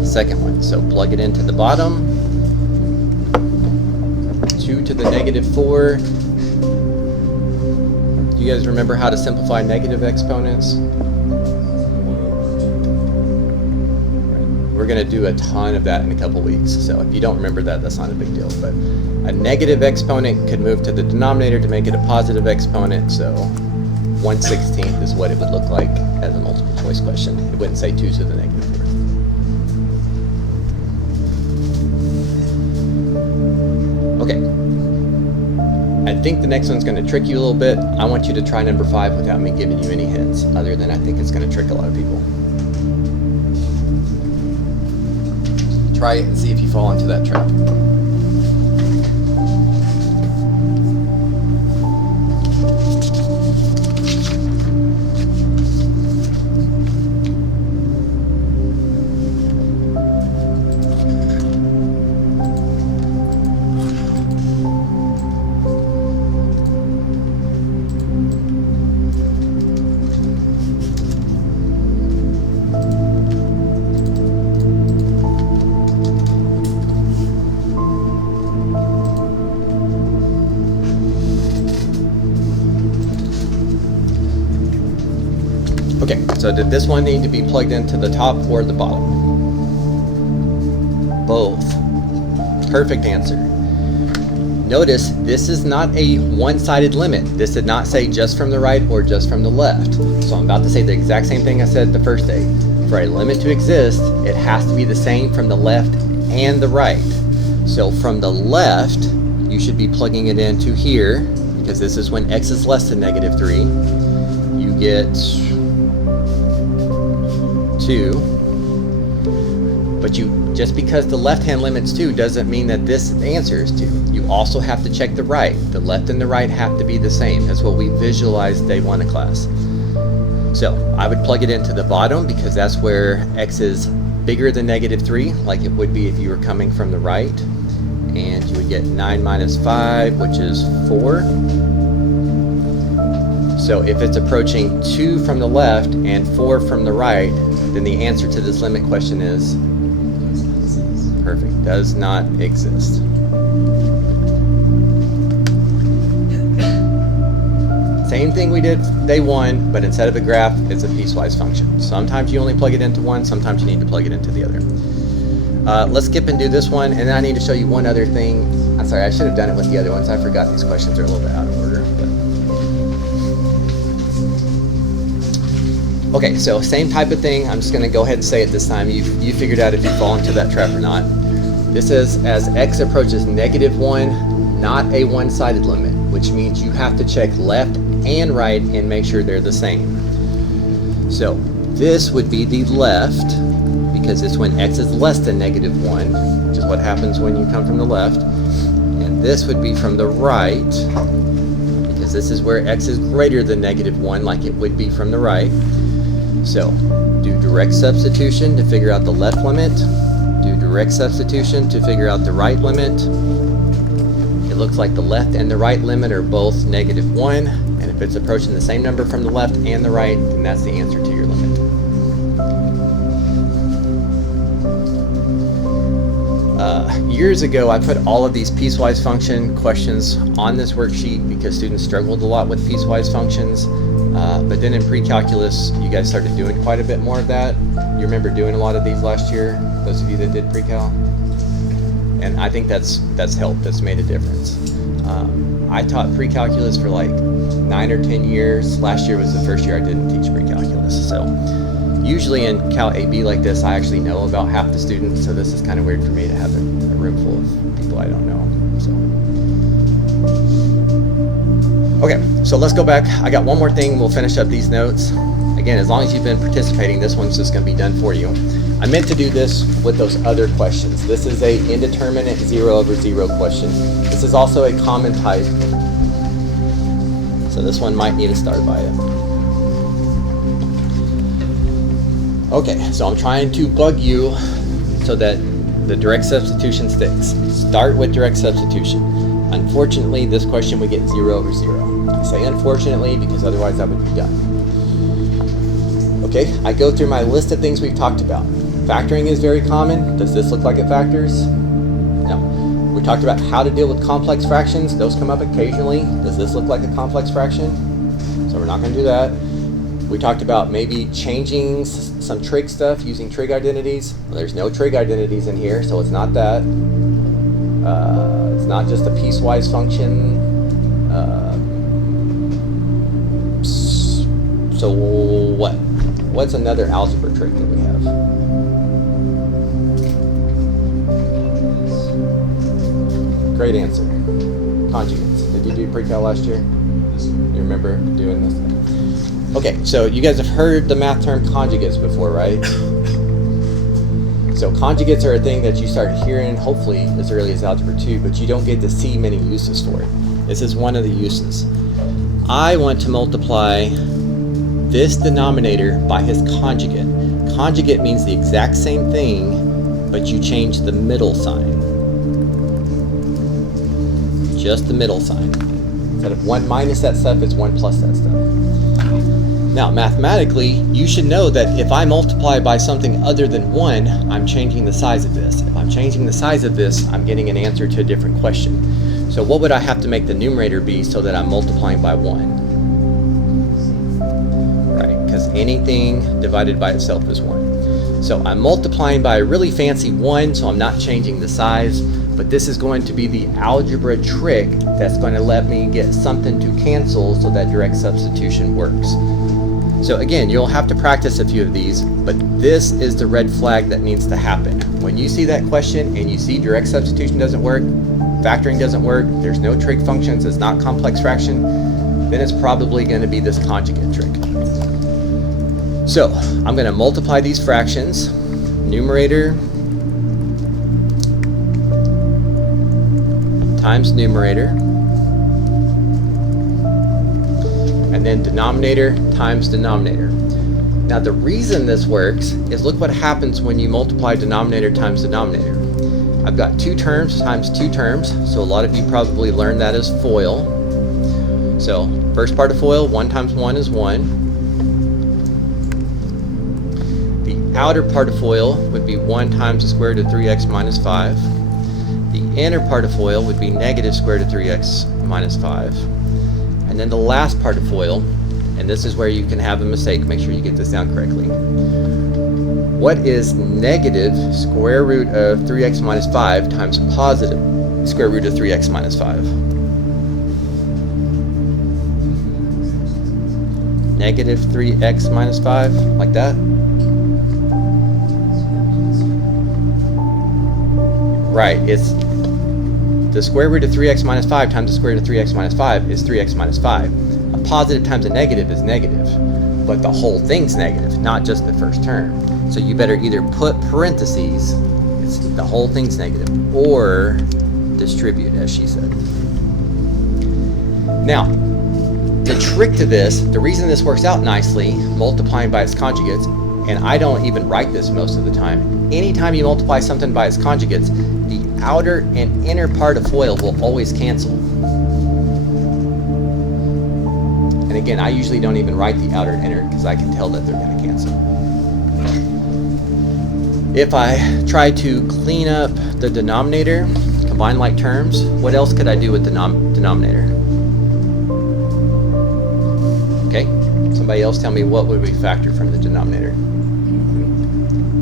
The second one. So plug it into the bottom. 2 to the -4. Do you guys remember how to simplify negative exponents? We're going to do a ton of that in a couple weeks, so if you don't remember that, that's not a big deal. But a negative exponent could move to the denominator to make it a positive exponent, so 1/16 is what it would look like as a multiple choice question. It wouldn't say 2 to the -4. Okay. I think the next one's going to trick you a little bit. I want you to try number 5 without me giving you any hints, other than I think it's going to trick a lot of people. Try it and see if you fall into that trap. Okay, so did this one need to be plugged into the top or the bottom? Both. Perfect answer. Notice this is not a one-sided limit. This did not say just from the right or just from the left. So I'm about to say the exact same thing I said the first day. For a limit to exist, it has to be the same from the left and the right. So from the left, you should be plugging it into here, because this is when x is less than -3. You get 2, but just because the left hand limit's 2 doesn't mean that this answer is 2. You also have to check the right. The left and the right have to be the same. That's what we visualized day 1 of class. So I would plug it into the bottom because that's where x is bigger than -3, like it would be if you were coming from the right, and you would get 9 minus 5, which is 4. So if it's approaching 2 from the left and 4 from the right, then the answer to this limit question is perfect, does not exist. Same thing we did day 1, but instead of a graph, it's a piecewise function. Sometimes you only plug it into one, sometimes you need to plug it into the other. Let's skip and do this one, and then I need to show you one other thing. I'm sorry, I should have done it with the other ones. I forgot these questions are a little bit out of order. Okay, so same type of thing. I'm just going to go ahead and say it this time. You figured out if you fall into that trap or not. This is as x approaches -1, not a one-sided limit, which means you have to check left and right and make sure they're the same. So this would be the left, because it's when x is less than -1, which is what happens when you come from the left. And this would be from the right, because this is where x is greater than -1, like it would be from the right. So do direct substitution to figure out the left limit. Do direct substitution to figure out the right limit. It looks like the left and the right limit are both -1, and if it's approaching the same number from the left and the right, then that's the answer to your limit. Years ago, I put all of these piecewise function questions on this worksheet because students struggled a lot with piecewise functions. But then in pre-calculus, you guys started doing quite a bit more of that. You remember doing a lot of these last year, those of you that did pre-cal? And I think that's helped, that's made a difference. I taught pre-calculus for like 9 or 10 years. Last year was the first year I didn't teach pre-calculus. So usually in Cal AB like this, I actually know about half the students, so this is kind of weird for me to have a room full of people I don't know. So. Okay, so let's go back. I got one more thing, we'll finish up these notes. Again, as long as you've been participating, this one's just gonna be done for you. I meant to do this with those other questions. This is a indeterminate 0/0 question. This is also a common type. So this one might need a star by it. Okay, so I'm trying to bug you so that the direct substitution sticks. Start with direct substitution. Unfortunately, this question we get 0/0. I say unfortunately because otherwise I would be done. Okay, I go through my list of things we've talked about. Factoring is very common. Does this look like it factors? No. We talked about how to deal with complex fractions. Those come up occasionally. Does this look like a complex fraction? So we're not going to do that. We talked about maybe changing some trig stuff using trig identities. Well, there's no trig identities in here, so it's not that. It's not just a piecewise function. So what? What's another algebra trick that we have? Great answer. Conjugates. Did you do pre-cal last year? You remember doing this? Okay, so you guys have heard the math term conjugates before, right? So conjugates are a thing that you start hearing hopefully as early as Algebra 2, but you don't get to see many uses for it. This is one of the uses. I want to multiply this denominator by his conjugate. Conjugate means the exact same thing, but you change the middle sign. Just the middle sign. Instead of 1 minus that stuff, it's 1 plus that stuff. Now, mathematically, you should know that if I multiply by something other than 1, I'm changing the size of this. If I'm changing the size of this, I'm getting an answer to a different question. So what would I have to make the numerator be so that I'm multiplying by 1? Right, because anything divided by itself is 1. So I'm multiplying by a really fancy 1, so I'm not changing the size, but this is going to be the algebra trick that's going to let me get something to cancel so that direct substitution works. So again, you'll have to practice a few of these, but this is the red flag that needs to happen. When you see that question and you see direct substitution doesn't work, factoring doesn't work, there's no trig functions, it's not complex fraction, then it's probably going to be this conjugate trick. So I'm going to multiply these fractions, numerator times numerator, and then denominator times denominator. Now the reason this works is look what happens when you multiply denominator times denominator. I've got 2 terms times 2 terms, so a lot of you probably learned that as FOIL. So first part of FOIL, 1 times 1 is 1. The outer part of FOIL would be 1 times the square root of 3x minus 5. The inner part of FOIL would be negative square root of 3x minus 5. And then the last part of FOIL, and this is where you can have a mistake, make sure you get this down correctly. What is negative square root of 3x minus 5 times positive square root of 3x minus 5? Negative 3x minus 5, like that? Right, it's the square root of 3x minus 5 times the square root of 3x minus 5 is 3x minus 5. A positive times a negative is negative, but the whole thing's negative, not just the first term. So you better either put parentheses, it's the whole thing's negative, or distribute, as she said. Now, the trick to this, the reason this works out nicely, multiplying by its conjugates, and I don't even write this most of the time, anytime you multiply something by its conjugates, the outer and inner part of FOIL will always cancel. And again, I usually don't even write the outer and inner because I can tell that they're going to cancel. If I try to clean up the denominator, combine like terms, what else could I do with the denominator? Okay, somebody else tell me what would we factor from the denominator?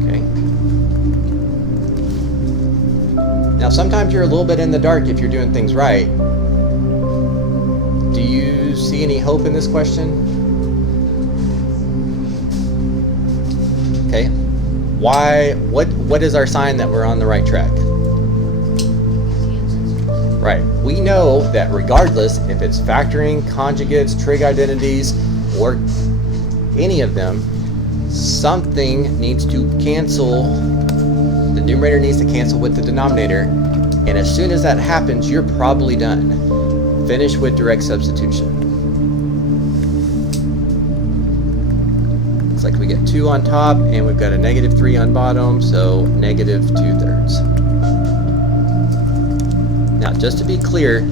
Okay. Now sometimes you're a little bit in the dark if you're doing things right. Do you see any hope in this question? Okay. Why, what is our sign that we're on the right track? Right. We know that regardless if it's factoring, conjugates, trig identities, or any of them, something needs to cancel. The numerator needs to cancel with the denominator. And as soon as that happens, you're probably done. Finish with direct substitution. Looks like we get 2 on top and we've got a -3 on bottom, so -2/3. Now, just to be clear,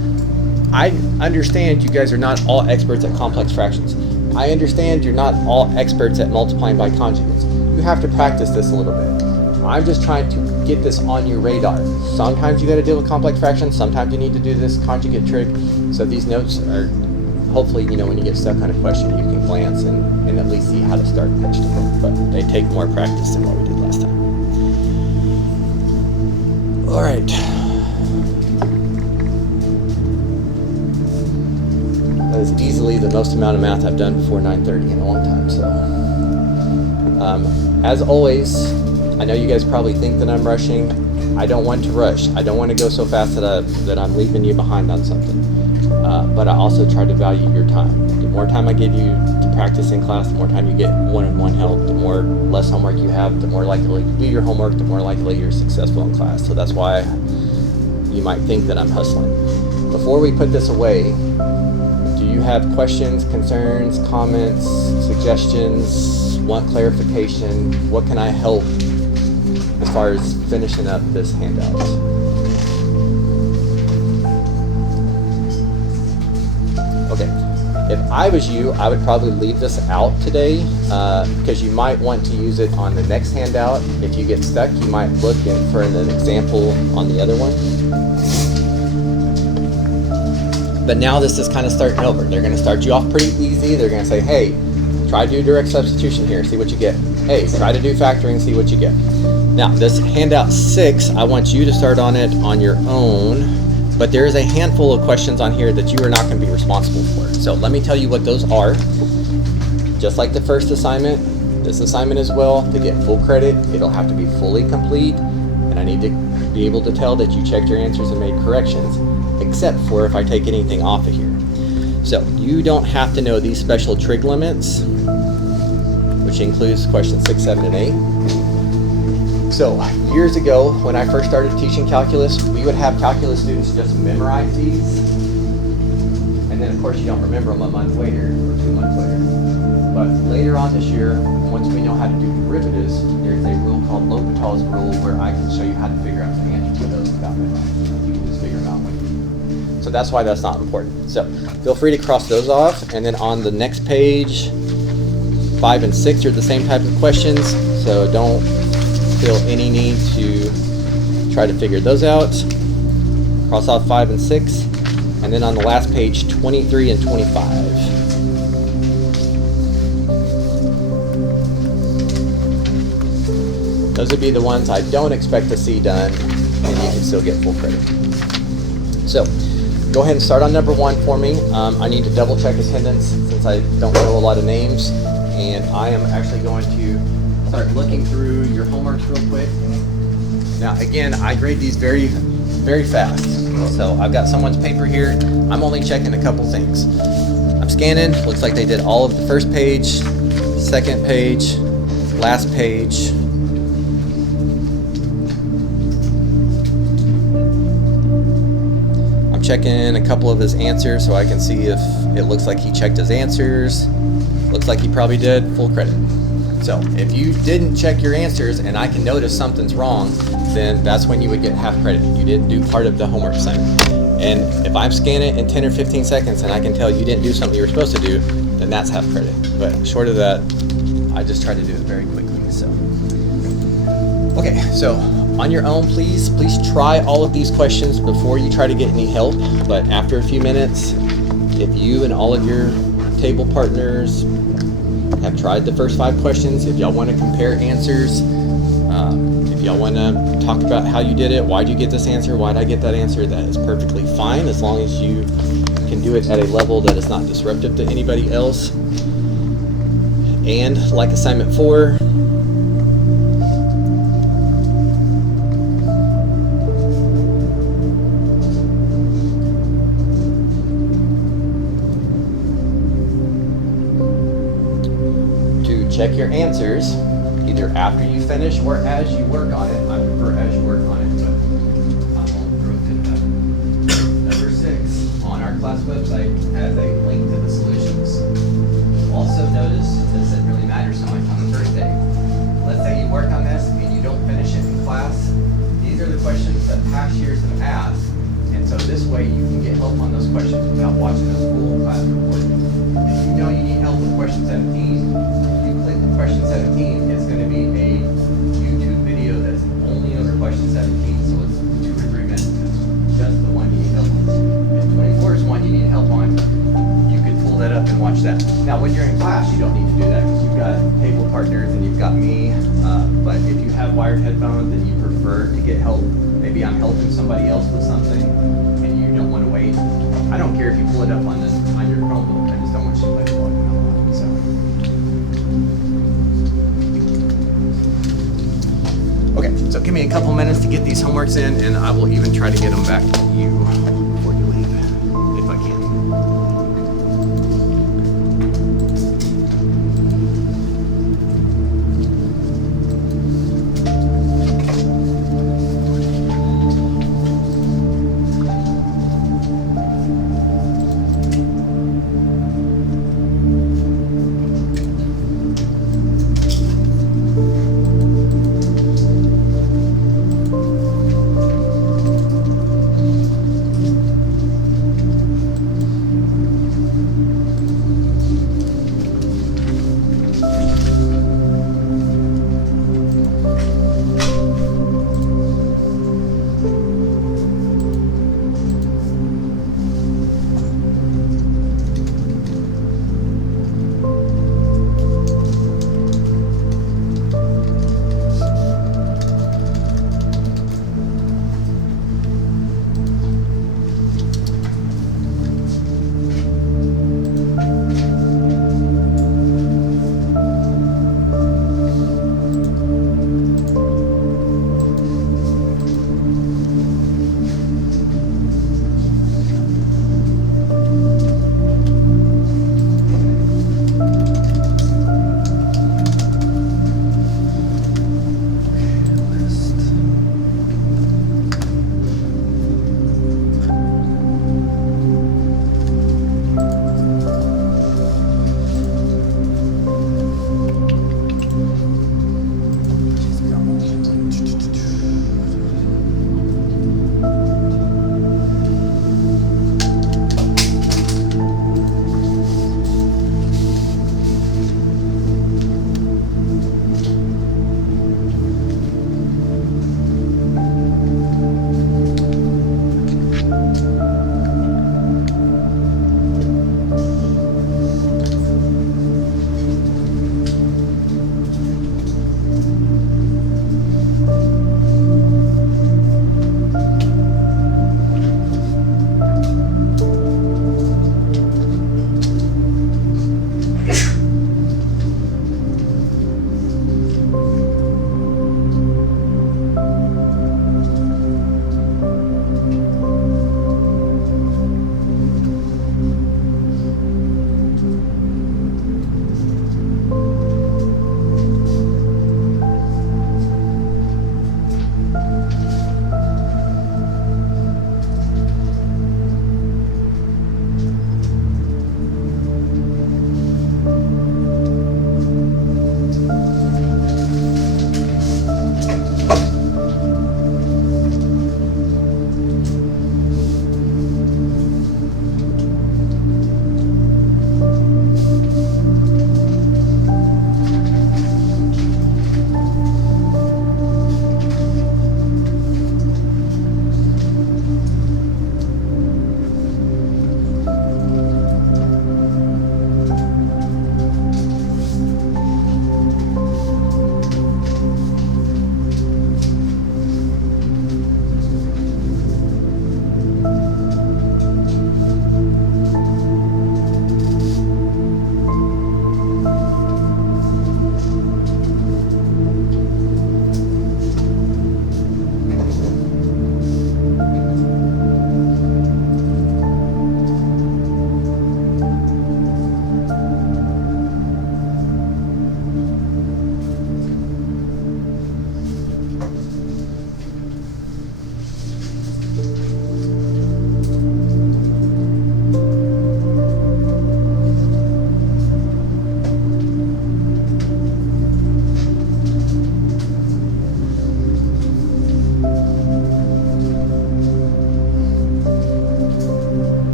I understand you guys are not all experts at complex fractions. I understand you're not all experts at multiplying by conjugates. You have to practice this a little bit. I'm just trying to get this on your radar. Sometimes you got to deal with complex fractions. Sometimes you need to do this conjugate trick. So these notes are hopefully, you know, when you get stuck on a question, you can glance and at least see how to start next time. But they take more practice than what we did last time. All right. That is easily the most amount of math I've done before 9:30 in a long time. So, as always, I know you guys probably think that I'm rushing. I don't want to rush. I don't want to go so fast that I'm leaving you behind on something. But I also try to value your time. The more time I give you to practice in class, the more time you get one-on-one help, the more less homework you have, the more likely you do your homework, the more likely you're successful in class. So that's why you might think that I'm hustling. Before we put this away, do you have questions, concerns, comments, suggestions, want clarification? What can I help as far as finishing up this handout? Okay, if I was you, I would probably leave this out today because you might want to use it on the next handout. If you get stuck, you might look for an example on the other one. But now this is kind of starting over. They're going to start you off pretty easy. They're going to say, hey, try to do direct substitution here, see what you get. Hey, try to do factoring, see what you get. Now, this handout 6, I want you to start on it on your own. But there is a handful of questions on here that you are not going to be responsible for. So let me tell you what those are. Just like the first assignment, this assignment as well, to get full credit, it'll have to be fully complete. And I need to be able to tell that you checked your answers and made corrections, except for if I take anything off of here. So you don't have to know these special trig limits, which includes questions 6, 7, and 8. So years ago, when I first started teaching calculus, we would have calculus students just memorize these. And then of course you don't remember them a month later or 2 months later. But later on this year, once we know how to do derivatives, there's a rule called L'Hopital's rule where I can show you how to figure out the answer for those without memorizing. You can just figure them out when you. So that's why that's not important. So feel free to cross those off. And then on the next page, 5 and 6 are the same type of questions. So don't feel any need to try to figure those out. Cross off 5 and 6. And then on the last page, 23 and 25. Those would be the ones I don't expect to see done, and you can still get full credit. So, go ahead and start on number 1 for me. I need to double check attendance since I don't know a lot of names, and I am actually going to start looking through your homeworks real quick. Now, again, I grade these very, very fast. So I've got someone's paper here. I'm only checking a couple things. I'm scanning. Looks like they did all of the first page, second page, last page. I'm checking a couple of his answers so I can see if it looks like he checked his answers. Looks like he probably did. Full credit. So if you didn't check your answers and I can notice something's wrong, then that's when you would get half credit. You didn't do part of the homework assignment. And if I'm scanning it in 10 or 15 seconds and I can tell you didn't do something you were supposed to do, then that's half credit. But short of that, I just try to do it very quickly. So, Okay, so on your own, please try all of these questions before you try to get any help. But after a few minutes, if you and all of your table partners have tried the first 5 questions, if y'all want to compare answers, if y'all want to talk about how you did it, why did you get this answer, why did I get that answer, that is perfectly fine as long as you can do it at a level that is not disruptive to anybody else. And like assignment 4, check your answers either after you finish or as you work on it. I prefer as you work on it, but I won't throw it up. Number 6 on our class website has a link to the solutions. Also notice this doesn't really matter so much on the first day. Let's say you work on this and you don't finish it in class. These are the questions that past years have asked, and so this way you can get help on those questions without watching a full class recording. If you know you need help with question 17, question 17 is going to be a YouTube video that's only over question 17, so it's 2 or 3 minutes. It's just the one you need help on. If 24 is one you need help on, you could pull that up and watch that. Now, when you're in class, you don't need to do that because you've got table partners and you've got me. But if you have wired headphones and you prefer to get help, maybe I'm helping somebody else with something and you don't want to wait, I don't care if you pull it up on your Chromebook. I just don't want you to play the volume online. So. Okay, so give me a couple minutes to get these homeworks in, and I will even try to get them back to you before you leave, if I can.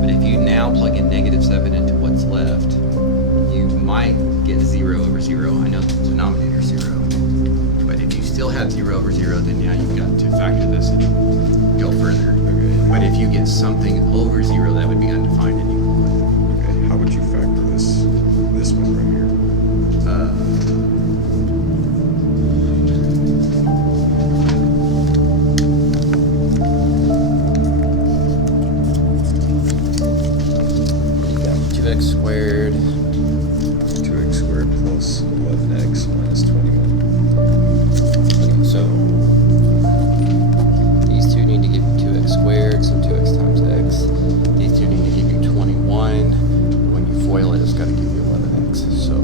But if you now plug in -7 into what's left, you might get 0 over 0. I know the denominator is 0. But if you still have 0 over 0, then now you've got to factor this and go further. Okay. But if you get something over 0, that would be undefined and equal. Okay. How would you factor this one right here? You got 2x squared. 2x squared plus 11x minus 21. Okay, so these two need to give you 2x squared, so 2x times x. These two need to give you 21. When you FOIL it, it's got to give you 11x. So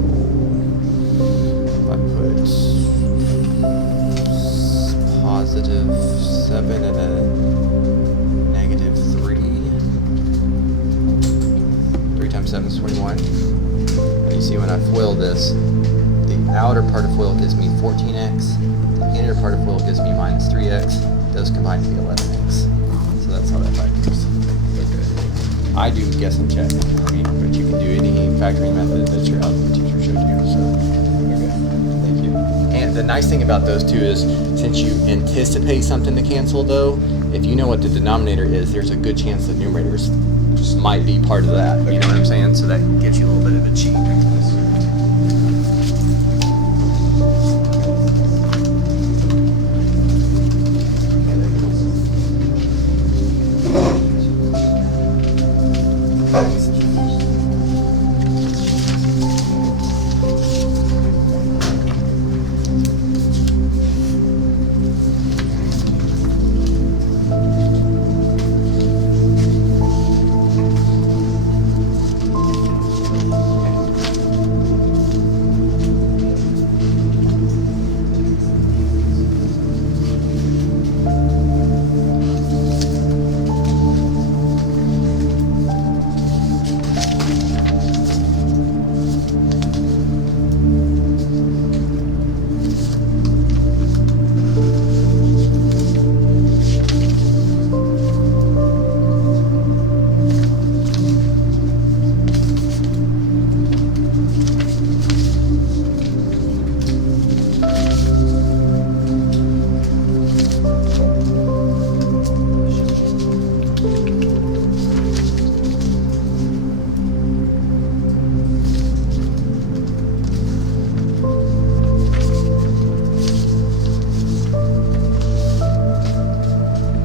if I put +7 and a -3, 3 times 7 is 21. And you see when I FOIL this, the outer part of FOIL gives me 14x, the inner part of FOIL gives me -3x. Those combine to be 11x. So that's how that factors. Okay. I do guess and check, but you can do any factoring method that your algebra teacher showed you. So, Okay. thank you. And the nice thing about those two is, since you anticipate something to cancel, though, if you know what the denominator is, there's a good chance the numerators just might be part of that. You know what I'm saying? So that gives you a little bit of a cheat.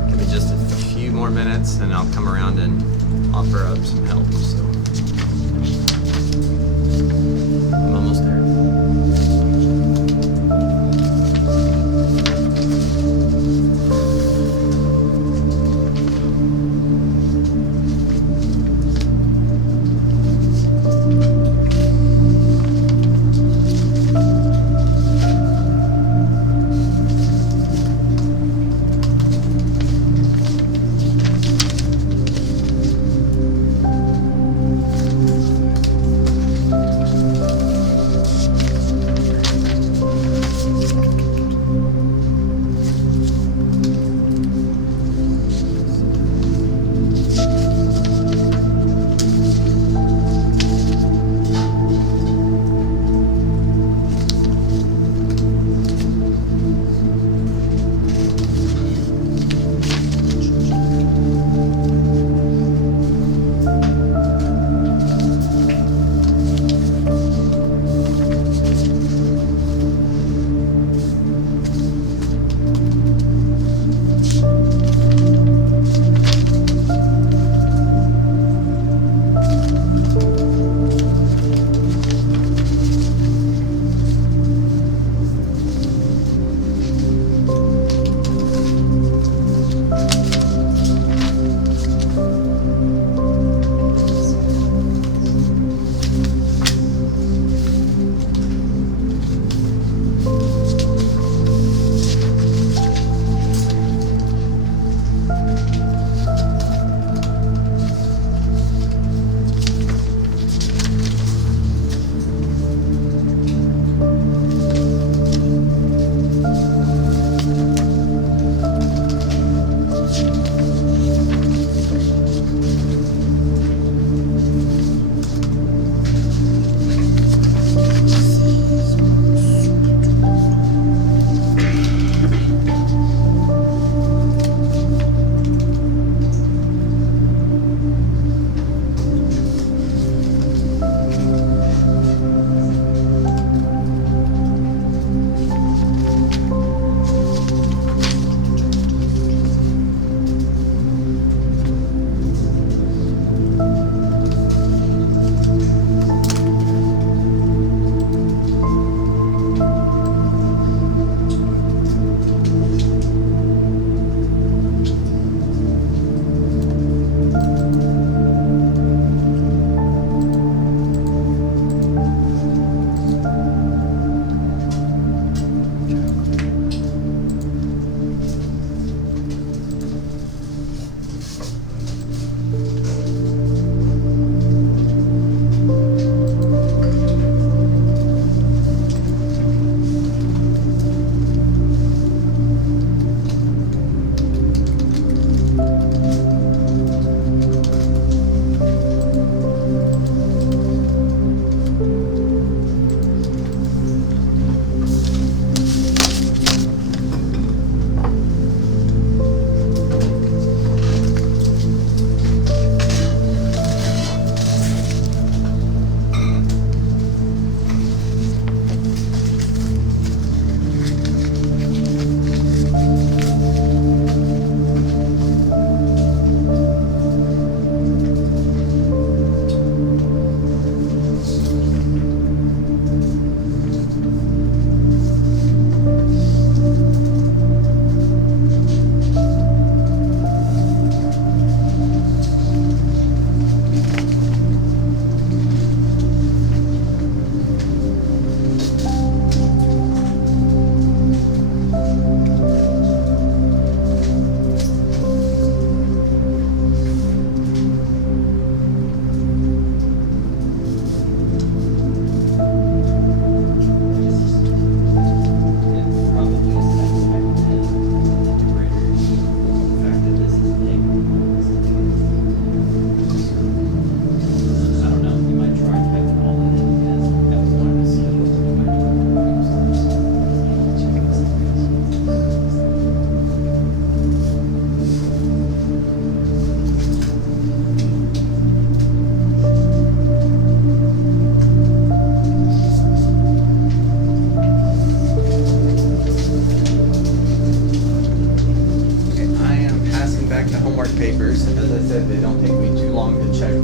Give me just a few more minutes and I'll come around and offer up some help. So I'm almost there.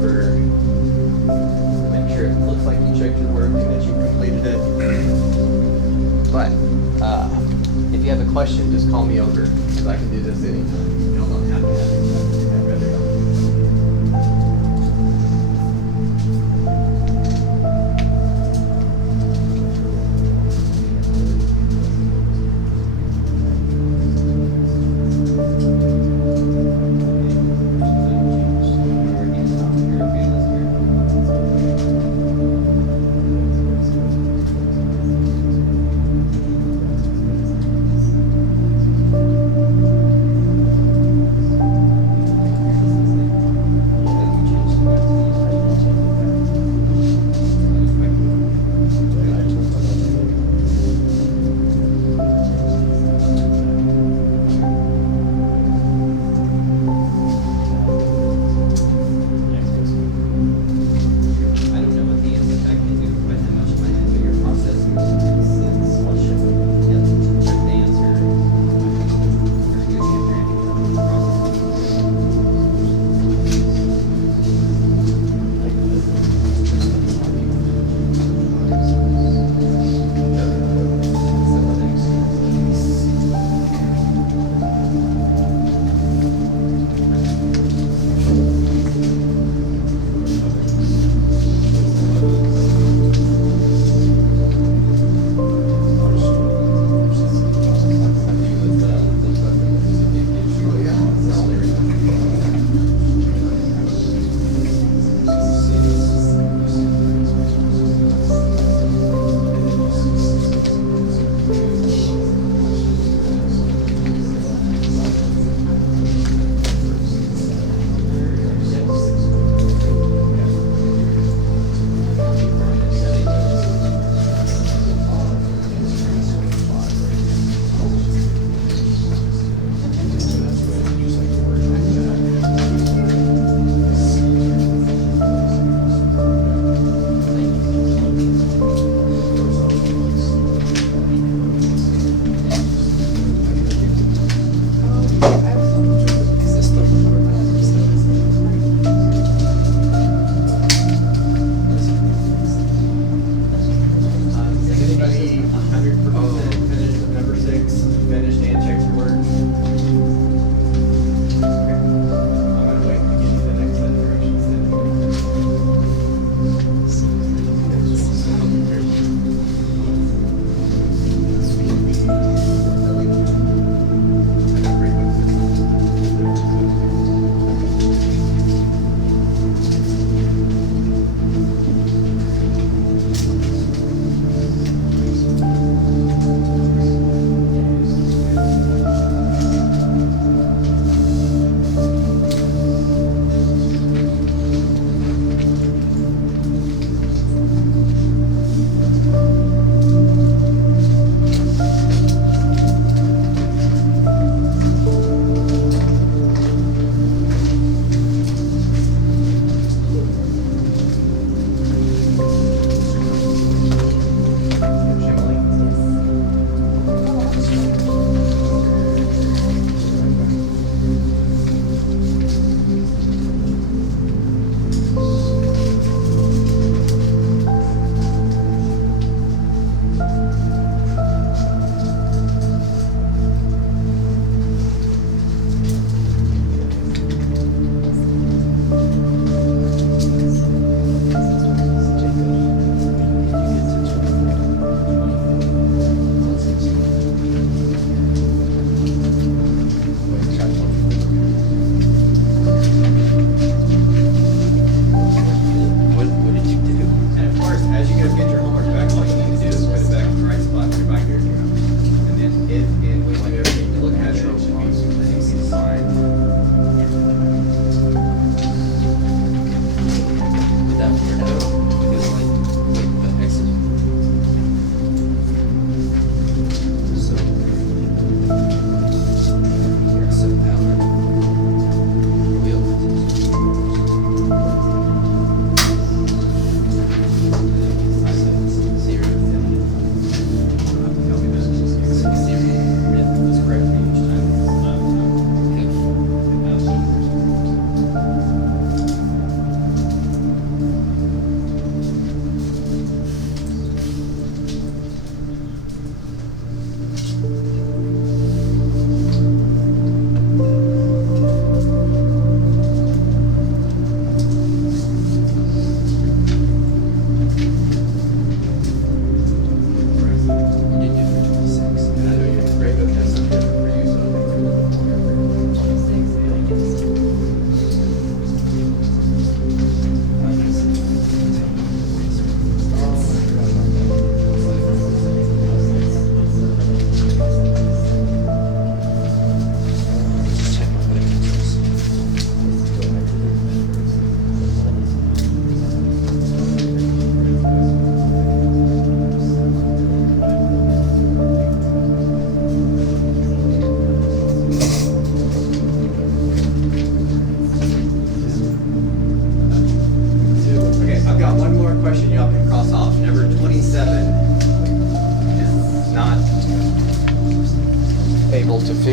over, make sure it looks like you checked your work and that you completed it. But if you have a question, just call me over because I can do this anytime. Y'all don't have to have it. I'd rather not.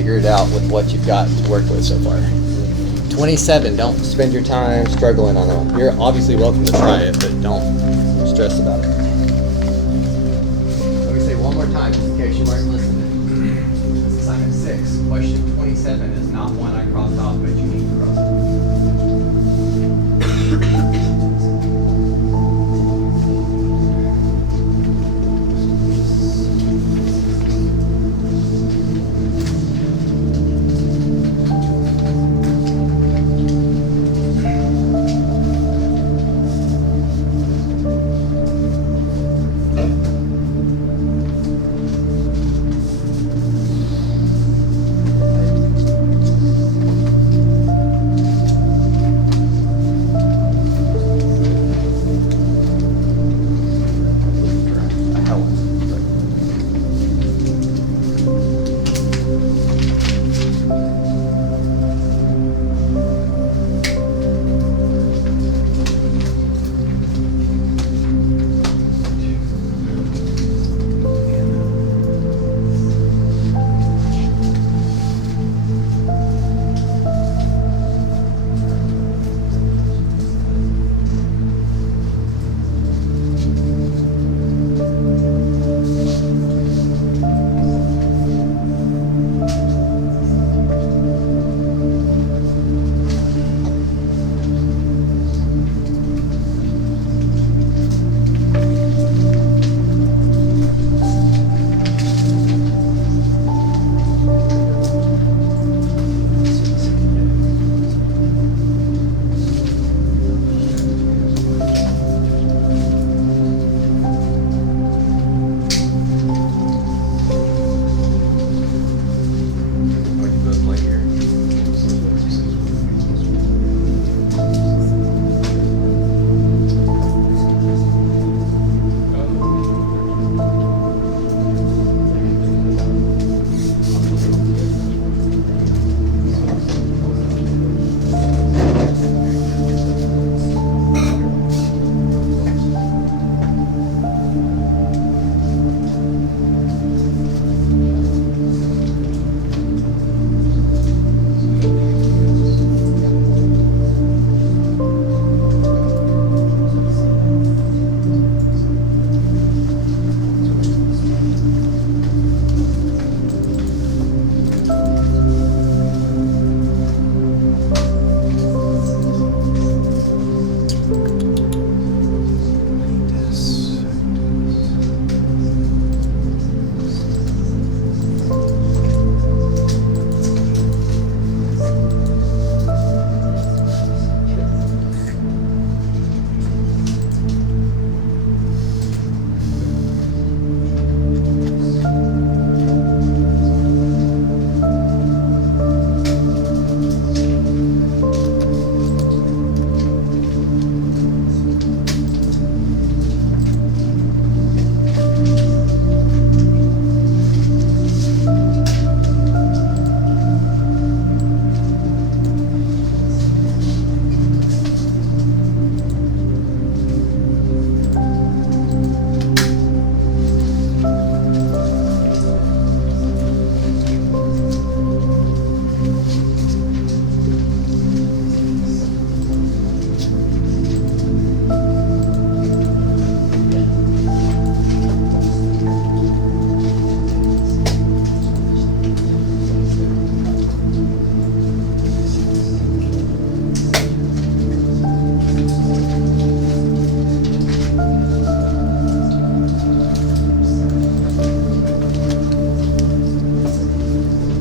figure it out with what you've got to work with so far. 27, don't spend your time struggling on them. You're obviously welcome to try it, but don't stress about it. Let me say one more time, just in case you weren't listening. This is assignment 6. Question 27 is not one I crossed off, but you need to cross off.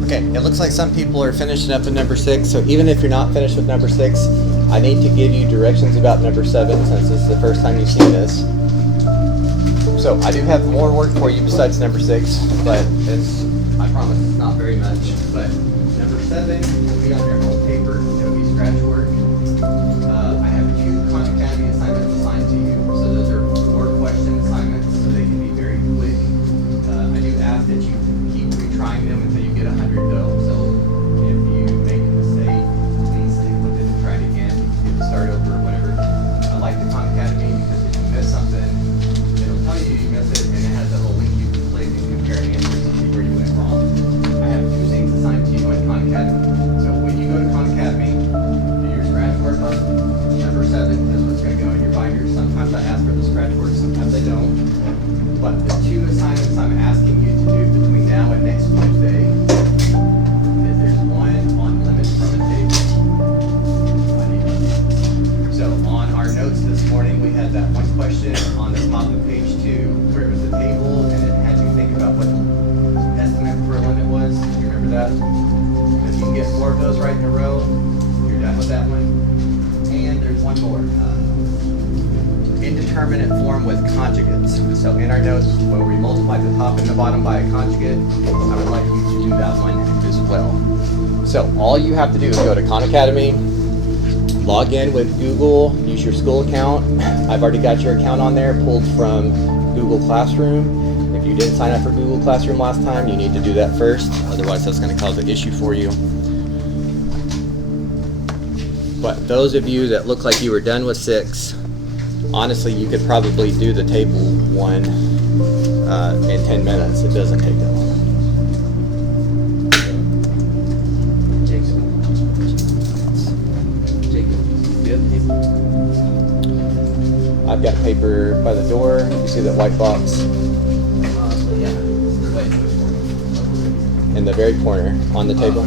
It looks like some people are finishing up in number 6, so even if you're not finished with number 6, I need to give you directions about number 7 since this is the first time you've seen this. So I do have more work for you besides number 6, but I promise it's not very much. But number 7 will be on your home paper. It'll be scratch work. I have 2 Khan Academy assignments assigned to you, so those are 4-question assignments, so they can be very quick. I do ask that you keep retrying them until you get 100 though. So if you make a mistake, please stick with it and try it again. You can start over or whatever. I like the Khan Academy because if you miss something, it'll tell you you missed it, and it has a little link you can click and compare answers to see where you went wrong. I have 2 things assigned to you. had that one question on the top of page 2 where it was a table and it had you think about what the estimate for a limit was. Do you remember that? If you can get 4 of those right in a row, you're done with that one. And there's one more. Indeterminate form with conjugates. So in our notes, where we multiply the top and the bottom by a conjugate, I would like you to do that one as well. So all you have to do is go to Khan Academy, log in with Google, use your school account. I've already got your account on there, pulled from Google Classroom. If you didn't sign up for Google Classroom last time, you need to do that first. Otherwise, that's going to cause an issue for you. But those of you that look like you were done with 6, honestly, you could probably do the table one in 10 minutes. It doesn't take that long. I've got paper by the door. You see that white box? In the very corner on the table.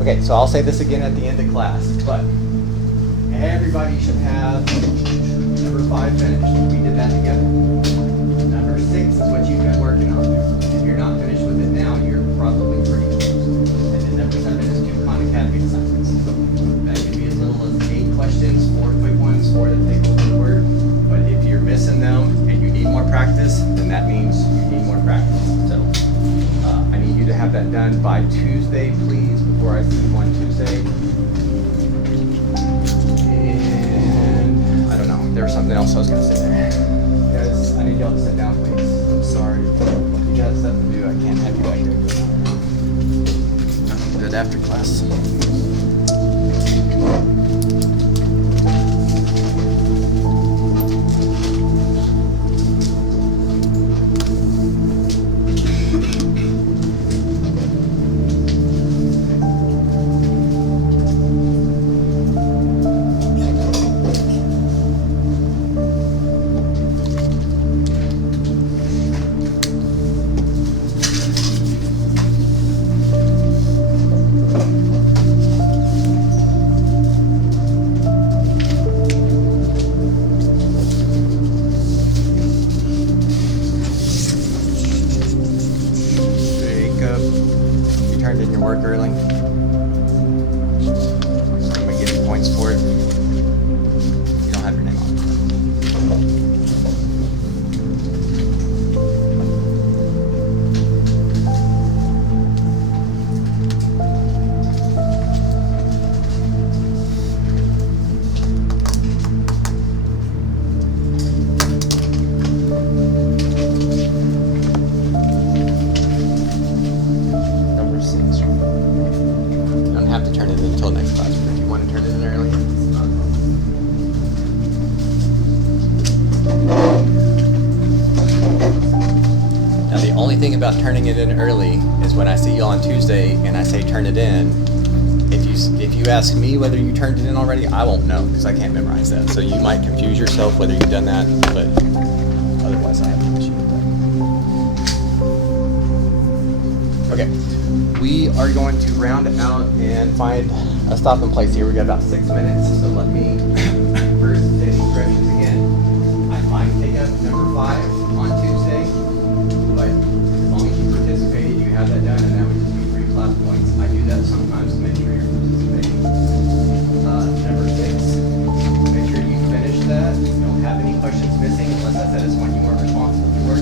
Okay, so I'll say this again at the end of class, but everybody should have number 5 finished. We did that together. Number 6 is what you've been working on. If you're not finished with it now, you're probably pretty close. And then number 7 is 2 Khan Academy assignments. That can be as little as 8 questions, 4 quick ones, 4 that take over the word. But if you're missing them and you need more practice, then that means you need more practice. So I need you to have that done by Tuesday, please, before I see you on Tuesday. And I don't know, there was something else I was gonna say there. Guys, I need y'all to sit down, please. I'm sorry. You got stuff to do, I can't have you back there. Good after class. About turning it in early is when I see you on Tuesday and I say turn it in. If you ask me whether you turned it in already, I won't know because I can't memorize that. So you might confuse yourself whether you've done that, but otherwise I have no issue with that. Okay, we are going to round out and find a stopping place here. We got about 6 minutes, so let me first say the instructions again. I might take up number 5 on Tuesday, but participated, you have that done, and that would just be 3 class points. I do that sometimes to make sure you're participating. Number 6, make sure you finish that. You don't have any questions missing unless I said it's one you weren't responsible for.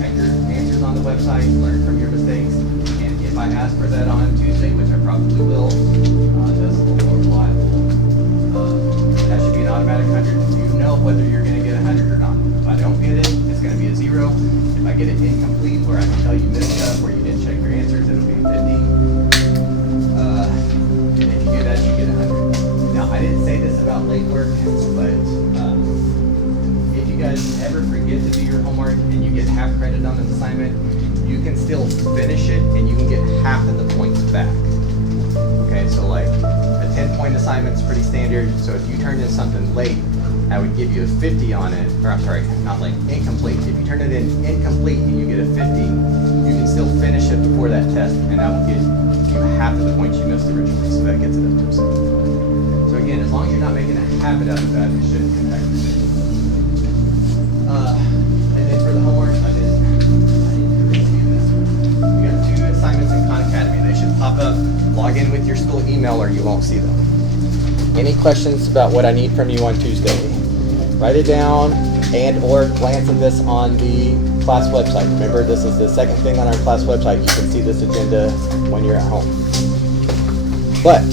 Check your answers on the website, learn from your mistakes, and if I ask for that on Tuesday, which I probably will, that's a little more reliable. That should be an automatic 100. You know whether you're going to get 100 or not. If I don't get it, it's going to be a 0. If I get it incomplete, where I can tell you missed stuff, where you didn't check your answers, it'll be 50. And if you do that, you get 100. Now, I didn't say this about late work, but if you guys ever forget to do your homework and you get half credit on an assignment, you can still finish it and you can get half of the points back. Okay, so like a 10-point assignment is pretty standard. So if you turned in something late, I would give you a 50 on it, or I'm sorry, not like incomplete. If you turn it in incomplete and you get a 50, you can still finish finish it before that test, and I will get you half of the points you missed originally, so that gets it up to a 75. So again, as long as you're not making a habit out of that, it shouldn't impact the grade. And then for the homework, I didn't do this. You got 2 assignments in Khan Academy. They should pop up. Log in with your school email or you won't see them. Any questions about what I need from you on Tuesday? Write it down and or glance at this on the class website. Remember, this is the second thing on our class website. You can see this agenda when you're at home. But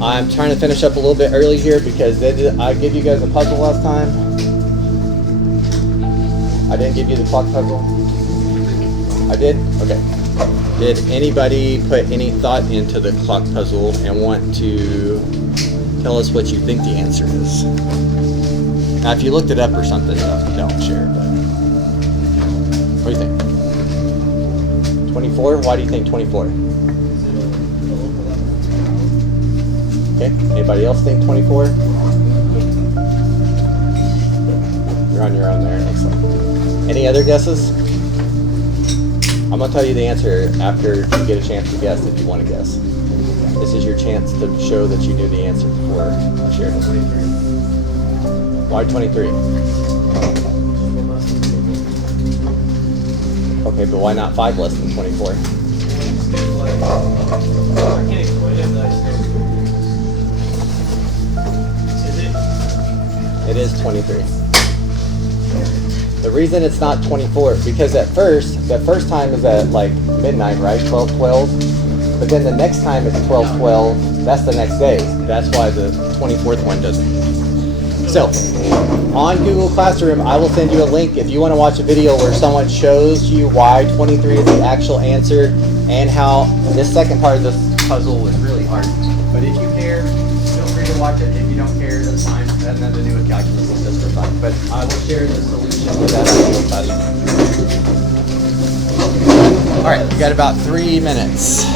I'm trying to finish up a little bit early here because I gave you guys a puzzle last time. I didn't give you the clock puzzle? I did? Okay. Did anybody put any thought into the clock puzzle and want to tell us what you think the answer is? Now, if you looked it up or something, don't share, but what do you think? 24? Why do you think 24? Okay, anybody else think 24? You're on your own there, excellent. Any other guesses? I'm gonna tell you the answer after you get a chance to guess if you want to guess. This is your chance to show that you knew the answer before I shared it. Why 23? Okay, but why not 5 less than 24? It is 23. The reason it's not 24, because that first time is at like midnight, right? 12:12. But then the next time it's 12:12. That's the next day. That's why the 24th one doesn't. So, on Google Classroom, I will send you a link if you want to watch a video where someone shows you why 23 is the actual answer and how this second part of this puzzle was really hard. But if you care, feel free to watch it. If you don't care, that's fine. It has nothing to do with calculus, it's just for fun. But I will share the solution with that video buddy. All right, we got about 3 minutes.